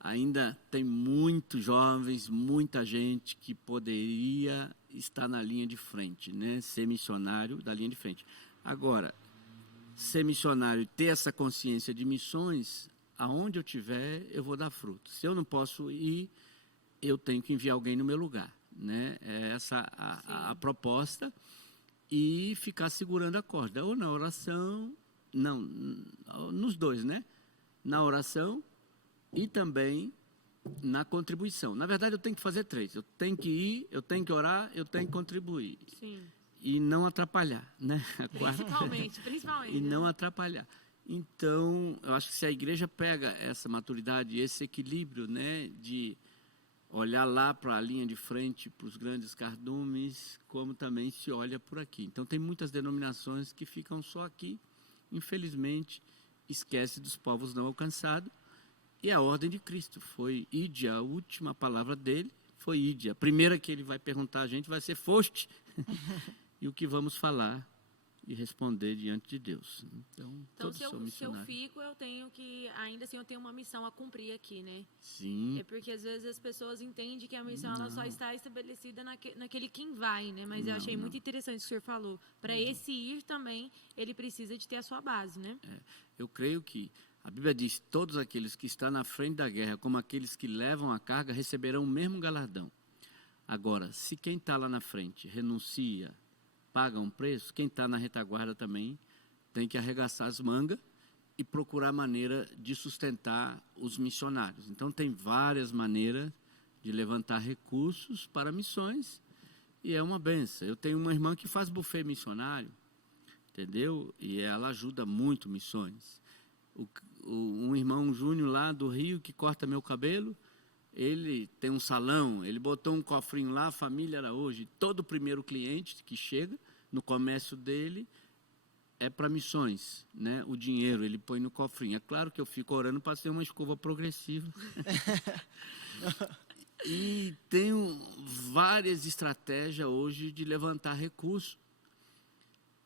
ainda tem muitos jovens, muita gente que poderia estar na linha de frente, né? Ser missionário da linha de frente. Agora, ser missionário e ter essa consciência de missões, aonde eu estiver, eu vou dar fruto. Se eu não posso ir, eu tenho que enviar alguém no meu lugar, né? É essa a proposta, e ficar segurando a corda, ou na oração, não, nos dois, né? Na oração e também na contribuição. Na verdade, eu tenho que fazer 3. Eu tenho que ir, eu tenho que orar, eu tenho que contribuir. Sim. E não atrapalhar, né? Principalmente. E não atrapalhar. Então, eu acho que se a igreja pega essa maturidade, esse equilíbrio, né, de olhar lá para a linha de frente, para os grandes cardumes, como também se olha por aqui. Então, tem muitas denominações que ficam só aqui, infelizmente, esquece dos povos não alcançados. E a ordem de Cristo foi ide, a última palavra dele foi ide. A primeira que ele vai perguntar a gente vai ser: foste? E o que vamos falar e responder diante de Deus. Então se eu fico, eu tenho que, ainda assim, eu tenho uma missão a cumprir aqui, né? Sim. É porque às vezes as pessoas entendem que a missão ela só está estabelecida naquele quem vai, né? Mas eu achei muito interessante o que o senhor falou. Para esse ir também, ele precisa de ter a sua base, né? Eu creio que a Bíblia diz: todos aqueles que estão na frente da guerra, como aqueles que levam a carga, receberão o mesmo galardão. Agora, se quem está lá na frente renuncia, paga um preço, quem está na retaguarda também tem que arregaçar as mangas e procurar maneira de sustentar os missionários. Então, tem várias maneiras de levantar recursos para missões e é uma benção. Eu tenho uma irmã que faz buffet missionário, entendeu? E ela ajuda muito missões. Um irmão Júnior lá do Rio que corta meu cabelo, ele tem um salão, ele botou um cofrinho lá, a família era hoje. Todo primeiro cliente que chega no comércio dele é para missões, né? O dinheiro ele põe no cofrinho. É claro que eu fico orando para ser uma escova progressiva. E tenho várias estratégias hoje de levantar recursos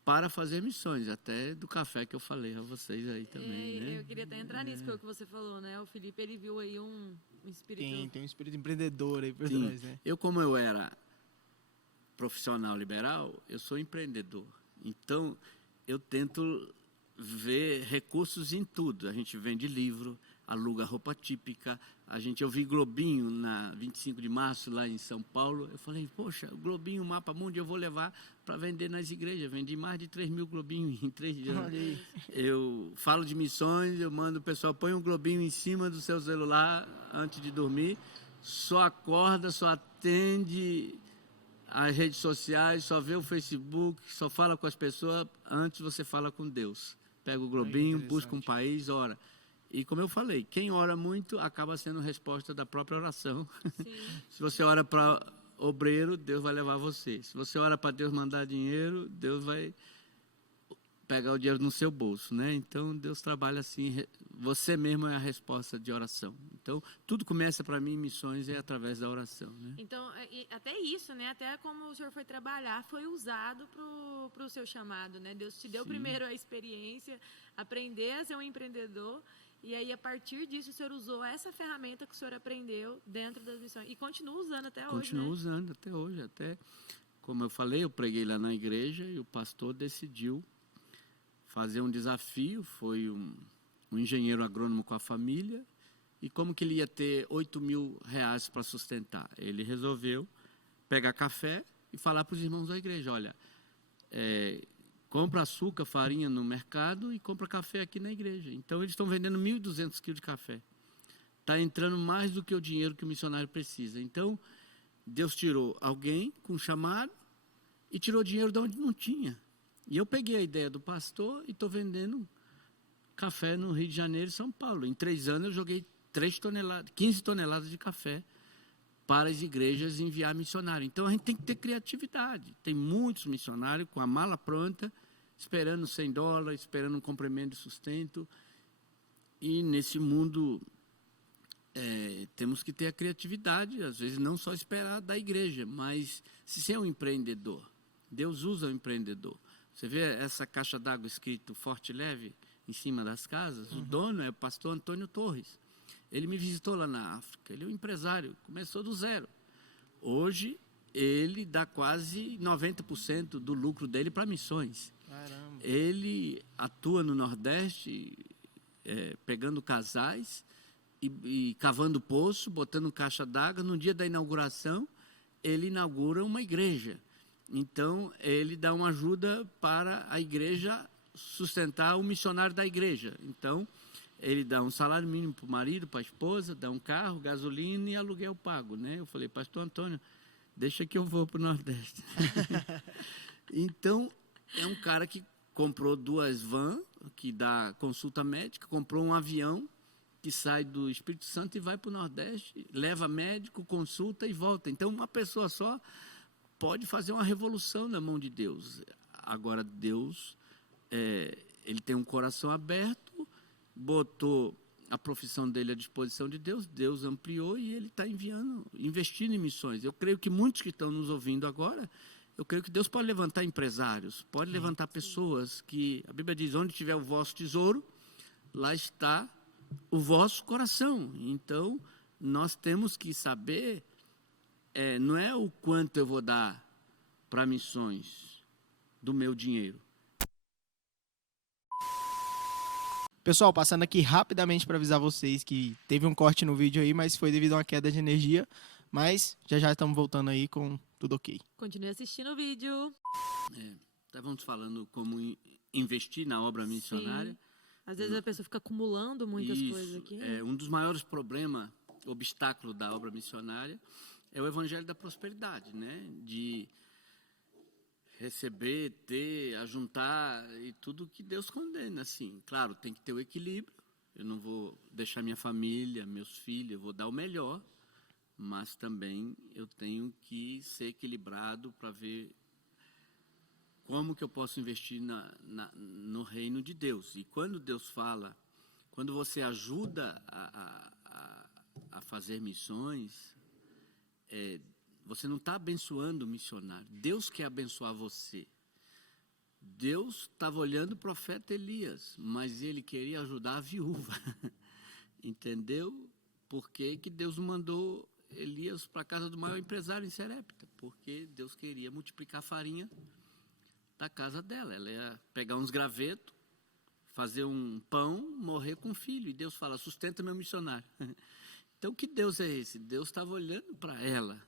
para fazer missões, até do café que eu falei a vocês aí também, né? Eu queria até entrar nisso, foi o que você falou, né? O Felipe, ele viu aí um espírito... Tem um espírito empreendedor aí por Sim. trás, né? Como eu era profissional liberal, eu sou empreendedor. Então, eu tento ver recursos em tudo. A gente vende livro, aluga roupa típica. Eu vi Globinho na 25 de março, lá em São Paulo. Eu falei, poxa, o Globinho, o Mapa Mundi, eu vou levar para vender nas igrejas. Vendi mais de 3 mil Globinhos em 3 dias. Eu falo de missões, eu mando o pessoal, põe um Globinho em cima do seu celular antes de dormir. Só acorda, só atende as redes sociais, só vê o Facebook, só fala com as pessoas, antes você fala com Deus. Pega o Globinho, busca um país, ora. E como eu falei, quem ora muito acaba sendo resposta da própria oração. Se você ora para obreiro, Deus vai levar você. Se você ora para Deus mandar dinheiro, Deus vai pegar o dinheiro no seu bolso, né? Então, Deus trabalha assim, você mesmo é a resposta de oração. Então, tudo começa para mim em missões é através da oração, né? Então, até isso, né? Até como o senhor foi trabalhar, foi usado para o seu chamado, né? Deus te deu primeiro a experiência, aprender a ser um empreendedor, e aí, a partir disso, o senhor usou essa ferramenta que o senhor aprendeu dentro das missões, e continua usando até hoje, Continuo usando até hoje, até, como eu falei, eu preguei lá na igreja e o pastor decidiu fazer um desafio, foi um engenheiro agrônomo com a família, e como que ele ia ter 8 mil reais para sustentar? Ele resolveu pegar café e falar para os irmãos da igreja, olha, compra açúcar, farinha no mercado e compra café aqui na igreja. Então, eles estão vendendo 1.200 quilos de café. Está entrando mais do que o dinheiro que o missionário precisa. Então, Deus tirou alguém com chamado e tirou dinheiro de onde não tinha. E eu peguei a ideia do pastor e estou vendendo café no Rio de Janeiro e São Paulo. Em 3 anos eu joguei 15 toneladas de café para as igrejas enviar missionário. Então a gente tem que ter criatividade. Tem muitos missionários com a mala pronta, esperando $100, esperando um complemento de sustento. E nesse mundo temos que ter a criatividade, às vezes não só esperar da igreja, mas se ser um empreendedor. Deus usa o empreendedor. Você vê essa caixa d'água escrito Forte Leve em cima das casas? O dono é o pastor Antônio Torres. Ele me visitou lá na África. Ele é um empresário, começou do zero. Hoje, ele dá quase 90% do lucro dele para missões. Caramba. Ele atua no Nordeste, pegando casais e cavando poço, botando caixa d'água. No dia da inauguração, ele inaugura uma igreja. Então, ele dá uma ajuda para a igreja sustentar o missionário da igreja. Então, ele dá um salário mínimo para o marido, para a esposa, dá um carro, gasolina e aluguel pago, né? Eu falei, pastor Antônio, deixa que eu vou para o Nordeste. Então, é um cara que comprou 2 vans, que dá consulta médica, comprou um avião que sai do Espírito Santo e vai para o Nordeste, leva médico, consulta e volta. Então, uma pessoa só pode fazer uma revolução na mão de Deus. Agora, Deus, ele tem um coração aberto, botou a profissão dele à disposição de Deus, Deus ampliou e ele está investindo em missões. Eu creio que muitos que estão nos ouvindo agora, eu creio que Deus pode levantar empresários, pode levantar pessoas que, a Bíblia diz, onde tiver o vosso tesouro, lá está o vosso coração. Então, nós temos que saber, não é o quanto eu vou dar para missões do meu dinheiro. Pessoal, passando aqui rapidamente para avisar vocês que teve um corte no vídeo aí, mas foi devido a uma queda de energia. Mas já estamos voltando aí com tudo ok. Continue assistindo o vídeo. Estávamos falando como investir na obra missionária. Sim. Às vezes a pessoa fica acumulando muitas coisas aqui. Um dos maiores problemas, obstáculo da obra missionária, é o evangelho da prosperidade, né? De receber, ter, ajuntar e tudo que Deus condena, assim. Claro, tem que ter o equilíbrio. Eu não vou deixar minha família, meus filhos, eu vou dar o melhor, mas também eu tenho que ser equilibrado para ver como que eu posso investir no reino de Deus. E quando Deus fala, quando você ajuda a fazer missões, você não está abençoando o missionário. Deus quer abençoar você. Deus estava olhando o profeta Elias, mas ele queria ajudar a viúva. Entendeu? Por que Deus mandou Elias para a casa do maior empresário em Serepta? Porque Deus queria multiplicar a farinha da casa dela. Ela ia pegar uns gravetos, fazer um pão, morrer com o filho. E Deus fala, sustenta meu missionário. Então, que Deus é esse? Deus estava olhando para ela,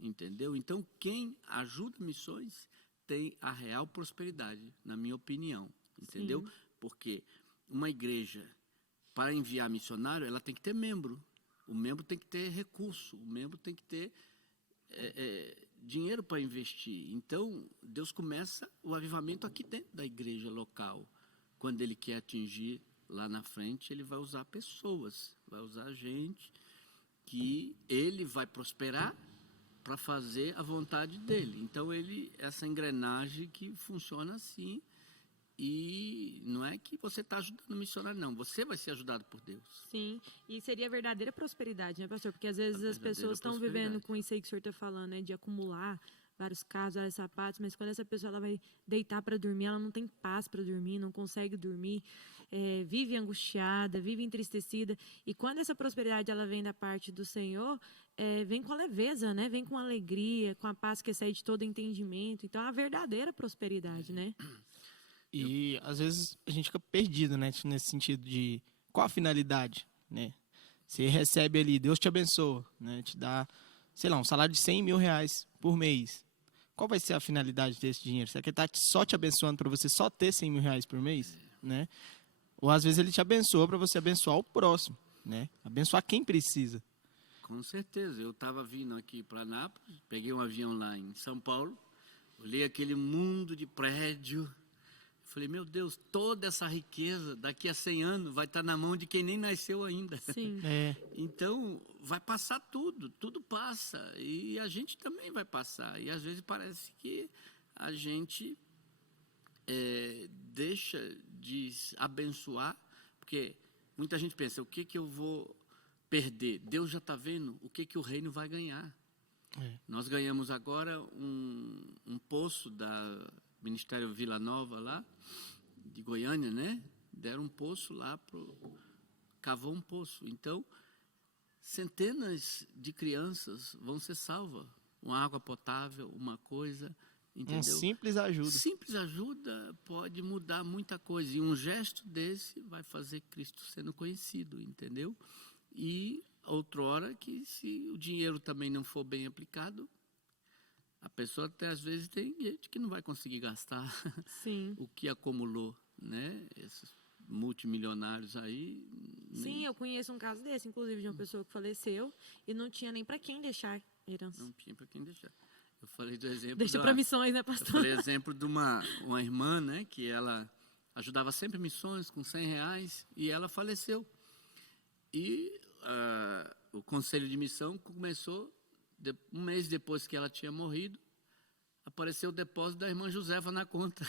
entendeu? Então, quem ajuda missões tem a real prosperidade, na minha opinião, entendeu? Sim. Porque uma igreja, para enviar missionário, ela tem que ter membro. O membro tem que ter recurso, o membro tem que ter dinheiro para investir. Então, Deus começa o avivamento aqui dentro da igreja local. Quando Ele quer atingir lá na frente, Ele vai usar pessoas, vai usar gente que Ele vai prosperar para fazer a vontade dEle. Então, essa engrenagem que funciona assim, e não é que você está ajudando o missionário, não. Você vai ser ajudado por Deus. Sim, e seria a verdadeira prosperidade, né, pastor? Porque às vezes as pessoas estão vivendo com isso aí que o senhor está falando, né? De acumular vários carros, vários sapatos, mas quando essa pessoa ela vai deitar para dormir, ela não tem paz para dormir, não consegue dormir, vive angustiada, vive entristecida. E quando essa prosperidade ela vem da parte do Senhor, vem com a leveza, né? Vem com alegria, com a paz que excede todo entendimento. Então, é a verdadeira prosperidade, né? E às vezes a gente fica perdido, né? Nesse sentido de qual a finalidade, né? Você recebe ali, Deus te abençoa, né? Te dá, sei lá, um salário de 100 mil reais por mês. Qual vai ser a finalidade desse dinheiro? Será que ele está só te abençoando para você só ter 100 mil reais por mês, né? Ou às vezes ele te abençoa para você abençoar o próximo, né? Abençoar quem precisa. Com certeza. Eu estava vindo aqui para Anápolis, peguei um avião lá em São Paulo, olhei aquele mundo de prédio. Falei, meu Deus, toda essa riqueza daqui a 100 anos vai estar na mão de quem nem nasceu ainda. Sim. Então, vai passar tudo, tudo passa. E a gente também vai passar. E às vezes parece que a gente deixa de abençoar, porque muita gente pensa, o que eu vou perder? Deus já está vendo o que o reino vai ganhar. Nós ganhamos agora um poço da Ministério Vila Nova lá, de Goiânia, né? Deram um poço lá, cavou um poço. Então, centenas de crianças vão ser salvas. Uma água potável, uma coisa, entendeu? Simples ajuda. Simples ajuda pode mudar muita coisa. E um gesto desse vai fazer Cristo sendo conhecido, entendeu? E outrora que se o dinheiro também não for bem aplicado, a pessoa até às vezes tem gente que não vai conseguir gastar o que acumulou, né? Esses multimilionários aí. Sim, eu conheço um caso desse, inclusive, de uma pessoa que faleceu e não tinha nem para quem deixar herança. Não tinha para quem deixar. Eu falei do exemplo. Deixa para missões, né, pastor? Eu falei exemplo de uma irmã, né? Que ela ajudava sempre missões com 100 reais e ela faleceu. E o conselho de missão começou. Um mês depois que ela tinha morrido, apareceu o depósito da irmã Josefa na conta.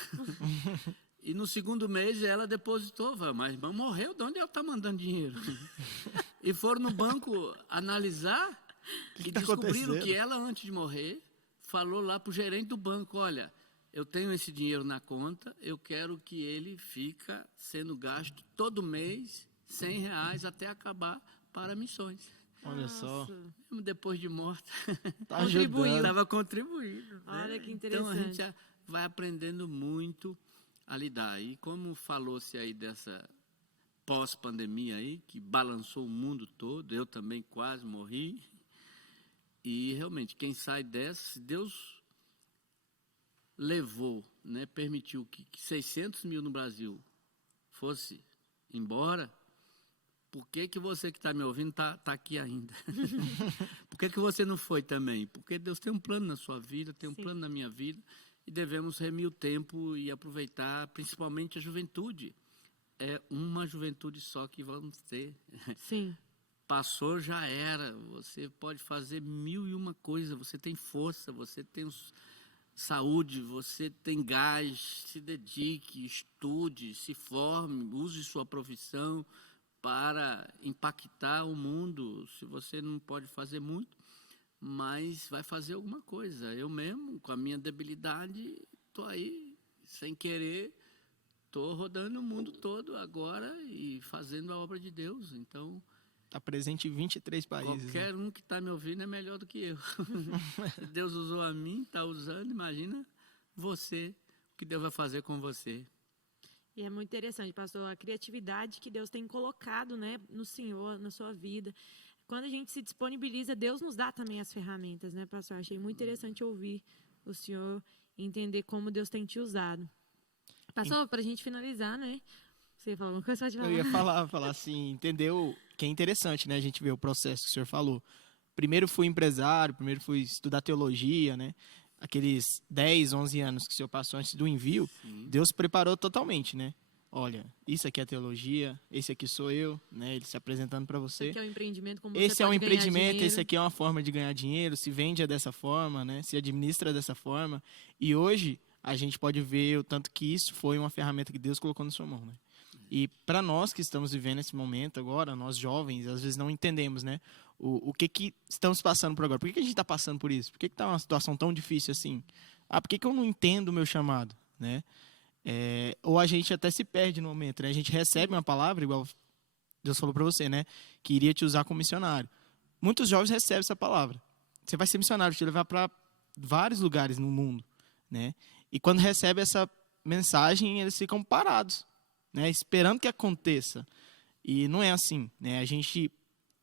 E no segundo mês ela depositou, mas a irmã morreu, de onde ela está mandando dinheiro? E foram no banco analisar e descobriram que ela, antes de morrer, falou lá para o gerente do banco, olha, eu tenho esse dinheiro na conta, eu quero que ele fica sendo gasto todo mês, 100 reais, até acabar para missões. Olha só. Mesmo depois de morta, estava contribuindo. Olha que interessante. Então a gente já vai aprendendo muito a lidar. E como falou-se aí dessa pós-pandemia aí, que balançou o mundo todo, eu também quase morri. E realmente, quem sai dessa, se Deus levou, né, permitiu que 600 mil no Brasil fosse embora, por que você que está me ouvindo tá aqui ainda? Por que você não foi também? Porque Deus tem um plano na sua vida, tem um Sim. plano na minha vida, e devemos remir o tempo e aproveitar, principalmente a juventude. É uma juventude só que vamos ter. Sim. Passou, já era. Você pode fazer 1001 coisas. Você tem força, você tem saúde, você tem gás. Se dedique, estude, se forme, use sua profissão para impactar o mundo. Se você não pode fazer muito, mas vai fazer alguma coisa. Eu mesmo, com a minha debilidade, estou aí, sem querer, estou rodando o mundo todo agora e fazendo a obra de Deus. Então, Está presente em 23 países. qualquer um que está me ouvindo é melhor do que eu. Se Deus usou a mim, está usando, imagina você, o que Deus vai fazer com você. E é muito interessante, pastor, a criatividade que Deus tem colocado, né, no Senhor, na sua vida. Quando a gente se disponibiliza, Deus nos dá também as ferramentas, né, pastor? Achei muito interessante ouvir o senhor e entender como Deus tem te usado. Pastor, para a gente finalizar, né? Você falou uma coisa, pode falar. Eu ia falar assim, entendeu? Que é interessante, né? A gente vê o processo que o senhor falou. Primeiro fui empresário, primeiro fui estudar teologia, né? Aqueles 10, 11 anos que o senhor passou antes do envio, Deus preparou totalmente, né? Olha, isso aqui é teologia, esse aqui sou eu, né? Ele se apresentando para você. Esse é um empreendimento, como Esse você é um pode ganhar empreendimento, dinheiro. esse aqui é uma forma de ganhar dinheiro, se vende dessa forma, né? Se administra dessa forma. E hoje a gente pode ver o tanto que isso foi uma ferramenta que Deus colocou na sua mão, né? E para nós que estamos vivendo esse momento agora, nós jovens, às vezes não entendemos, né? O que estamos passando por agora. Por que a gente está passando por isso? Por que está uma situação tão difícil assim? Ah, por que eu não entendo o meu chamado, né? Ou a gente até se perde no momento, né? A gente recebe uma palavra, igual Deus falou para você, né? Que iria te usar como missionário. Muitos jovens recebem essa palavra. Você vai ser missionário, te levar para vários lugares no mundo, né? E quando recebe essa mensagem, eles ficam parados, né? Esperando que aconteça. E não é assim, né? A gente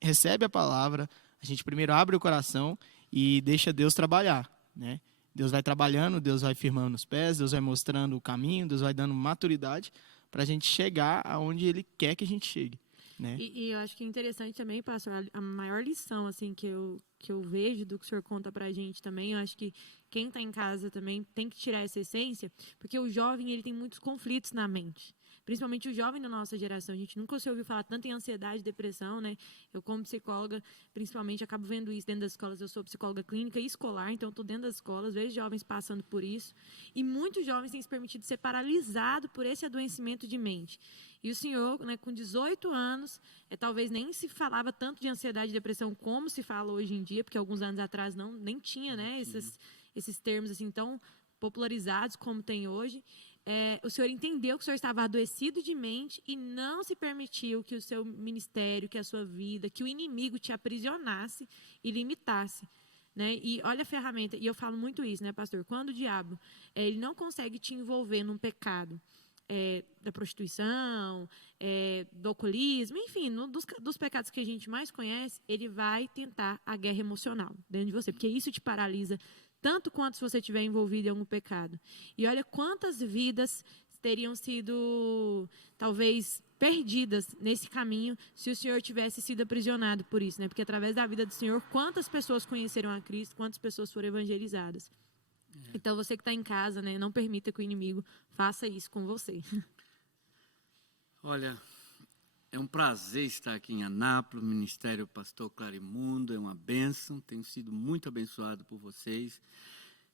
recebe a palavra, a gente primeiro abre o coração e deixa Deus trabalhar, né? Deus vai trabalhando, Deus vai firmando os pés, Deus vai mostrando o caminho, Deus vai dando maturidade para a gente chegar aonde Ele quer que a gente chegue, né? E eu acho que é interessante também, pastor, a maior lição assim que eu vejo do que o senhor conta pra gente também, eu acho que quem está em casa também tem que tirar essa essência, porque o jovem ele tem muitos conflitos na mente. Principalmente o jovem da nossa geração. A gente nunca se ouviu falar tanto em ansiedade, depressão, né? Eu, como psicóloga, principalmente, acabo vendo isso dentro das escolas. Eu sou psicóloga clínica e escolar, então estou dentro das escolas, vejo jovens passando por isso. E muitos jovens têm se permitido ser paralisados por esse adoecimento de mente. E o senhor, né, com 18 anos, talvez nem se falava tanto de ansiedade e depressão como se fala hoje em dia, porque alguns anos atrás nem tinha, né, esses termos assim tão popularizados como tem hoje. O senhor entendeu que o senhor estava adoecido de mente e não se permitiu que o seu ministério, que a sua vida, que o inimigo te aprisionasse e limitasse, né? E olha a ferramenta, e eu falo muito isso, né, pastor? Quando o diabo ele não consegue te envolver num pecado da prostituição, do alcoolismo, enfim, dos pecados que a gente mais conhece, ele vai tentar a guerra emocional dentro de você, porque isso te paralisa tanto quanto se você estiver envolvido em algum pecado. E olha quantas vidas teriam sido, talvez, perdidas nesse caminho se o Senhor tivesse sido aprisionado por isso, né? Porque através da vida do Senhor, quantas pessoas conheceram a Cristo, quantas pessoas foram evangelizadas. Então, você que está em casa, né, não permita que o inimigo faça isso com você. Olha, é um prazer estar aqui em Anápolis, Ministério Pastor Clarimundo, é uma bênção, tenho sido muito abençoado por vocês.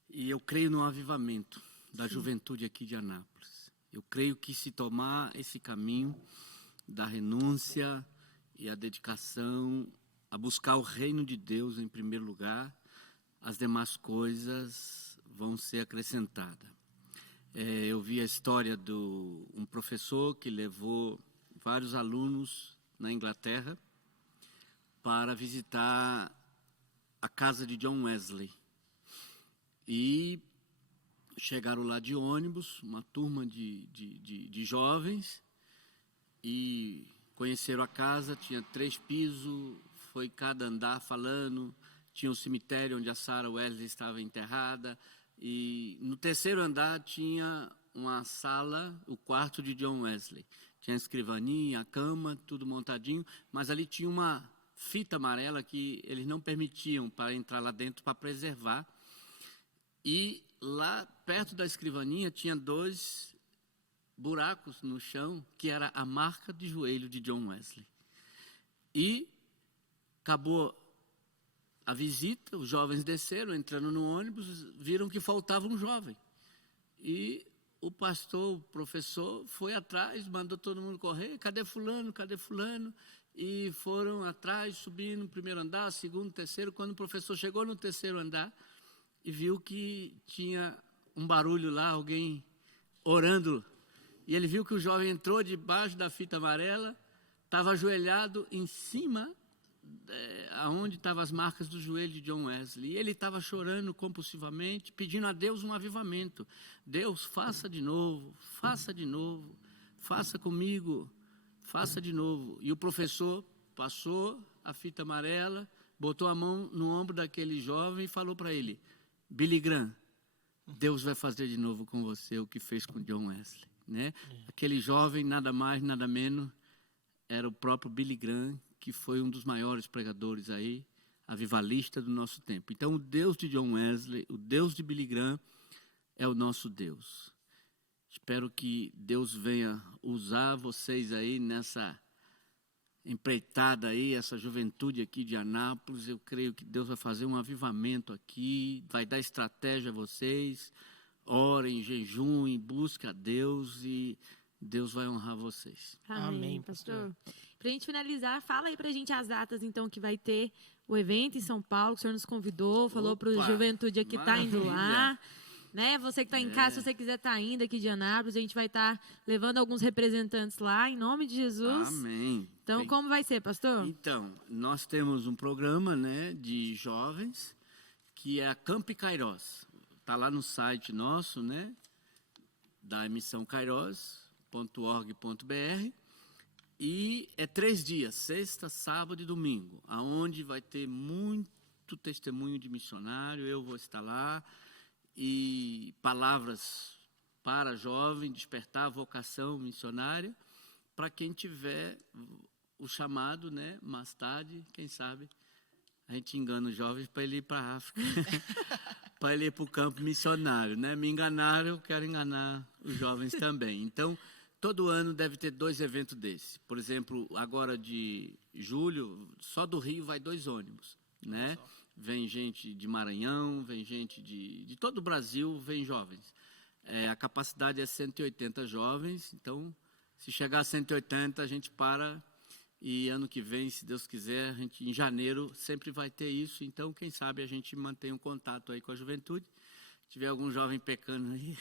E eu creio no avivamento da juventude aqui de Anápolis. Eu creio que se tomar esse caminho da renúncia e a dedicação a buscar o reino de Deus em primeiro lugar, as demais coisas vão ser acrescentadas. Eu vi a história de um professor que levou vários alunos na Inglaterra para visitar a casa de John Wesley. E chegaram lá de ônibus, uma turma de jovens, e conheceram a casa, tinha 3 pisos, foi cada andar falando tinha o cemitério onde a Sarah Wesley estava enterrada. E no terceiro andar tinha uma sala, o quarto de John Wesley. Tinha a escrivaninha, a cama, tudo montadinho, mas ali tinha uma fita amarela que eles não permitiam para entrar lá dentro para preservar. E lá perto da escrivaninha tinha 2 buracos no chão, que era a marca de joelho de John Wesley. E acabou a visita, os jovens desceram, entrando no ônibus, viram que faltava um jovem. E o pastor, o professor, foi atrás, mandou todo mundo correr, cadê fulano, cadê fulano? E foram atrás, subindo no primeiro andar, segundo, terceiro. Quando o professor chegou no terceiro andar e viu que tinha um barulho lá, alguém orando. E ele viu que o jovem entrou debaixo da fita amarela, estava ajoelhado em cima, aonde estavam as marcas do joelho de John Wesley. E ele estava chorando compulsivamente, pedindo a Deus um avivamento. Deus, faça de novo, faça comigo, faça de novo. E o professor passou a fita amarela, botou a mão no ombro daquele jovem e falou para ele: Billy Graham, Deus vai fazer de novo com você o que fez com John Wesley. Né? Aquele jovem, nada mais, nada menos, era o próprio Billy Graham, que foi um dos maiores pregadores aí, avivalista do nosso tempo. Então, o Deus de John Wesley, o Deus de Billy Graham, é o nosso Deus. Espero que Deus venha usar vocês aí nessa empreitada aí, essa juventude aqui de Anápolis. Eu creio que Deus vai fazer um avivamento aqui, vai dar estratégia a vocês. Orem, jejuem, busquem a Deus e Deus vai honrar vocês. Amém, pastor. Para a gente finalizar, fala aí para a gente as datas, então, que vai ter o evento em São Paulo, que o senhor nos convidou, falou para o Juventude aqui tá indo lá. Né? Você que está em casa, se você quiser estar indo aqui de Anápolis, a gente vai estar levando alguns representantes lá, em nome de Jesus. Amém. Então, como vai ser, pastor? Então, nós temos um programa, né, de jovens, que é a Camp Kairos. Está lá no site nosso, né, da emissão kairos.org.br. E é 3 dias, sexta, sábado e domingo, aonde vai ter muito testemunho de missionário. Eu vou estar lá. E palavras para jovem, despertar a vocação missionária, para quem tiver o chamado, né, mais tarde, quem sabe, a gente engana os jovens para ele ir para a África, para ele ir para o campo missionário, né? Me enganaram, eu quero enganar os jovens também. Então, todo ano deve ter 2 eventos desses. Por exemplo, agora de julho, só do Rio vai 2 ônibus, né? Vem gente de Maranhão, vem gente de todo o Brasil, vem jovens. A capacidade é 180 jovens, então, se chegar a 180, a gente para. E ano que vem, se Deus quiser, a gente, em janeiro, sempre vai ter isso. Então, quem sabe a gente mantém um contato aí com a juventude. Se tiver algum jovem pecando aí,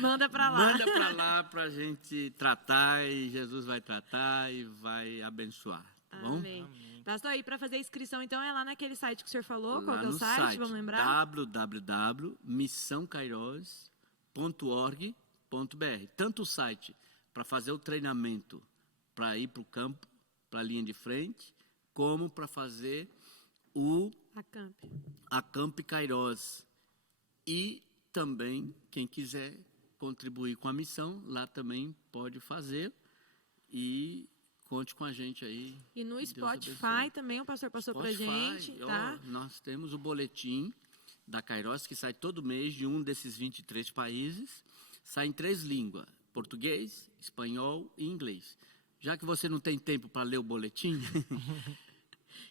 manda para lá. Manda para lá para a gente tratar, e Jesus vai tratar e vai abençoar. Tá bom? Amém. Pastor, aí para fazer a inscrição, então, é lá naquele site que o senhor falou? Qual Lá que é o no site? Vamos lembrar? www.missãokairos.org.br. Tanto o site para fazer o treinamento, para ir para o campo, para a linha de frente, como para fazer a Camp Kairos. E também, quem quiser contribuir com a missão, lá também pode fazer. E conte com a gente aí. E no Spotify também o pastor passou para a gente. Tá? Nós temos o boletim da Kairos, que sai todo mês de um desses 23 países. Sai em 3 línguas, português, espanhol e inglês. Já que você não tem tempo para ler o boletim,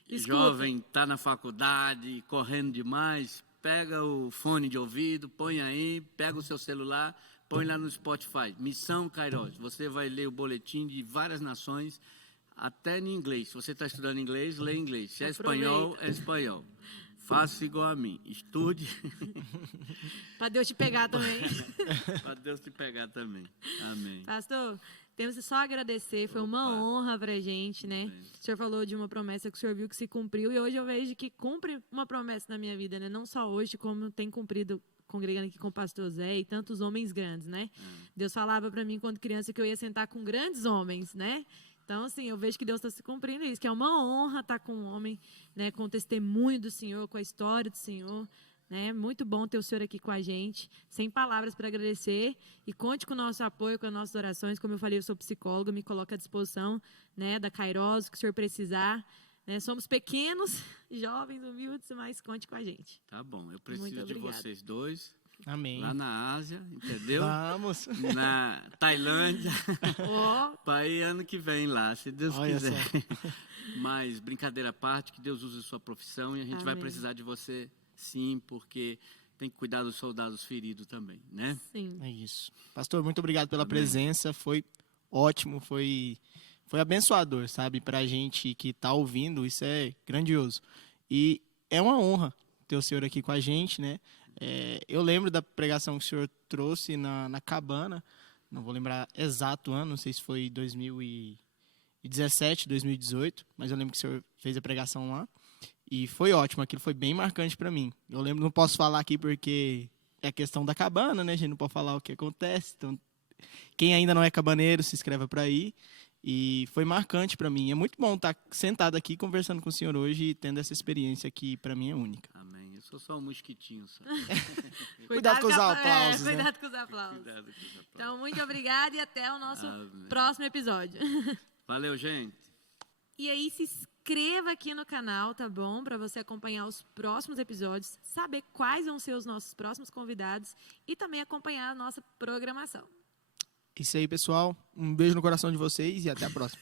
jovem, está na faculdade, correndo demais, pega o fone de ouvido, põe aí, pega o seu celular, põe lá no Spotify, Missão Kairos. Você vai ler o boletim de várias nações, até em inglês. Se você está estudando inglês, lê inglês. Se é espanhol, é espanhol. Faça igual a mim, estude. Para Deus te pegar também. Para Deus te pegar também. Amém. Pastor, temos que só agradecer, foi uma honra para a gente, né? O senhor falou de uma promessa que o senhor viu que se cumpriu, e hoje eu vejo que cumpre uma promessa na minha vida, né? Não só hoje, como tem cumprido congregando aqui com o pastor Zé e tantos homens grandes, né? Deus falava para mim quando criança que eu ia sentar com grandes homens, né? Então, assim, eu vejo que Deus está se cumprindo isso, que é uma honra estar com um homem, né, com o testemunho do Senhor, com a história do Senhor. Né? Muito bom ter o Senhor aqui com a gente, sem palavras para agradecer, e conte com o nosso apoio, com as nossas orações. Como eu falei, eu sou psicóloga, me coloco à disposição, né, da Kairos, o que o Senhor precisar, né? Somos pequenos, jovens, humildes, mas conte com a gente. Tá bom, eu preciso de vocês dois. Amém. Lá na Ásia, entendeu? Vamos. Na Tailândia, Oh, para ir ano que vem lá, se Deus Olha quiser. só. Mas, brincadeira à parte, que Deus use a sua profissão e a gente vai Amém. precisar de você, sim, porque tem que cuidar dos soldados feridos também, né? sim. É isso. Pastor, muito obrigado pela Amém. presença. Foi ótimo, foi abençoador, sabe? Pra gente que tá ouvindo, isso é grandioso. E é uma honra ter o senhor aqui com a gente, né? Eu lembro da pregação que o senhor trouxe na cabana, não vou lembrar exato o ano, não sei se foi 2017, 2018, mas eu lembro que o senhor fez a pregação lá. E foi ótimo, aquilo foi bem marcante para mim. Eu lembro, não posso falar aqui porque é a questão da cabana, né? A gente não pode falar o que acontece. Então, quem ainda não é cabaneiro, se inscreva para ir. E foi marcante para mim. É muito bom estar sentado aqui conversando com o senhor hoje e tendo essa experiência que para mim é única. Amém. Eu sou só um mosquitinho, só. Cuidado com os aplausos, né? Cuidado com os aplausos. Cuidado com os aplausos. Então, muito obrigada e até o nosso Amém. próximo episódio. Valeu, gente. E aí, se inscreva aqui no canal, tá bom? Para você acompanhar os próximos episódios, saber quais vão ser os nossos próximos convidados e também acompanhar a nossa programação. Isso aí, pessoal. Um beijo no coração de vocês e até a próxima.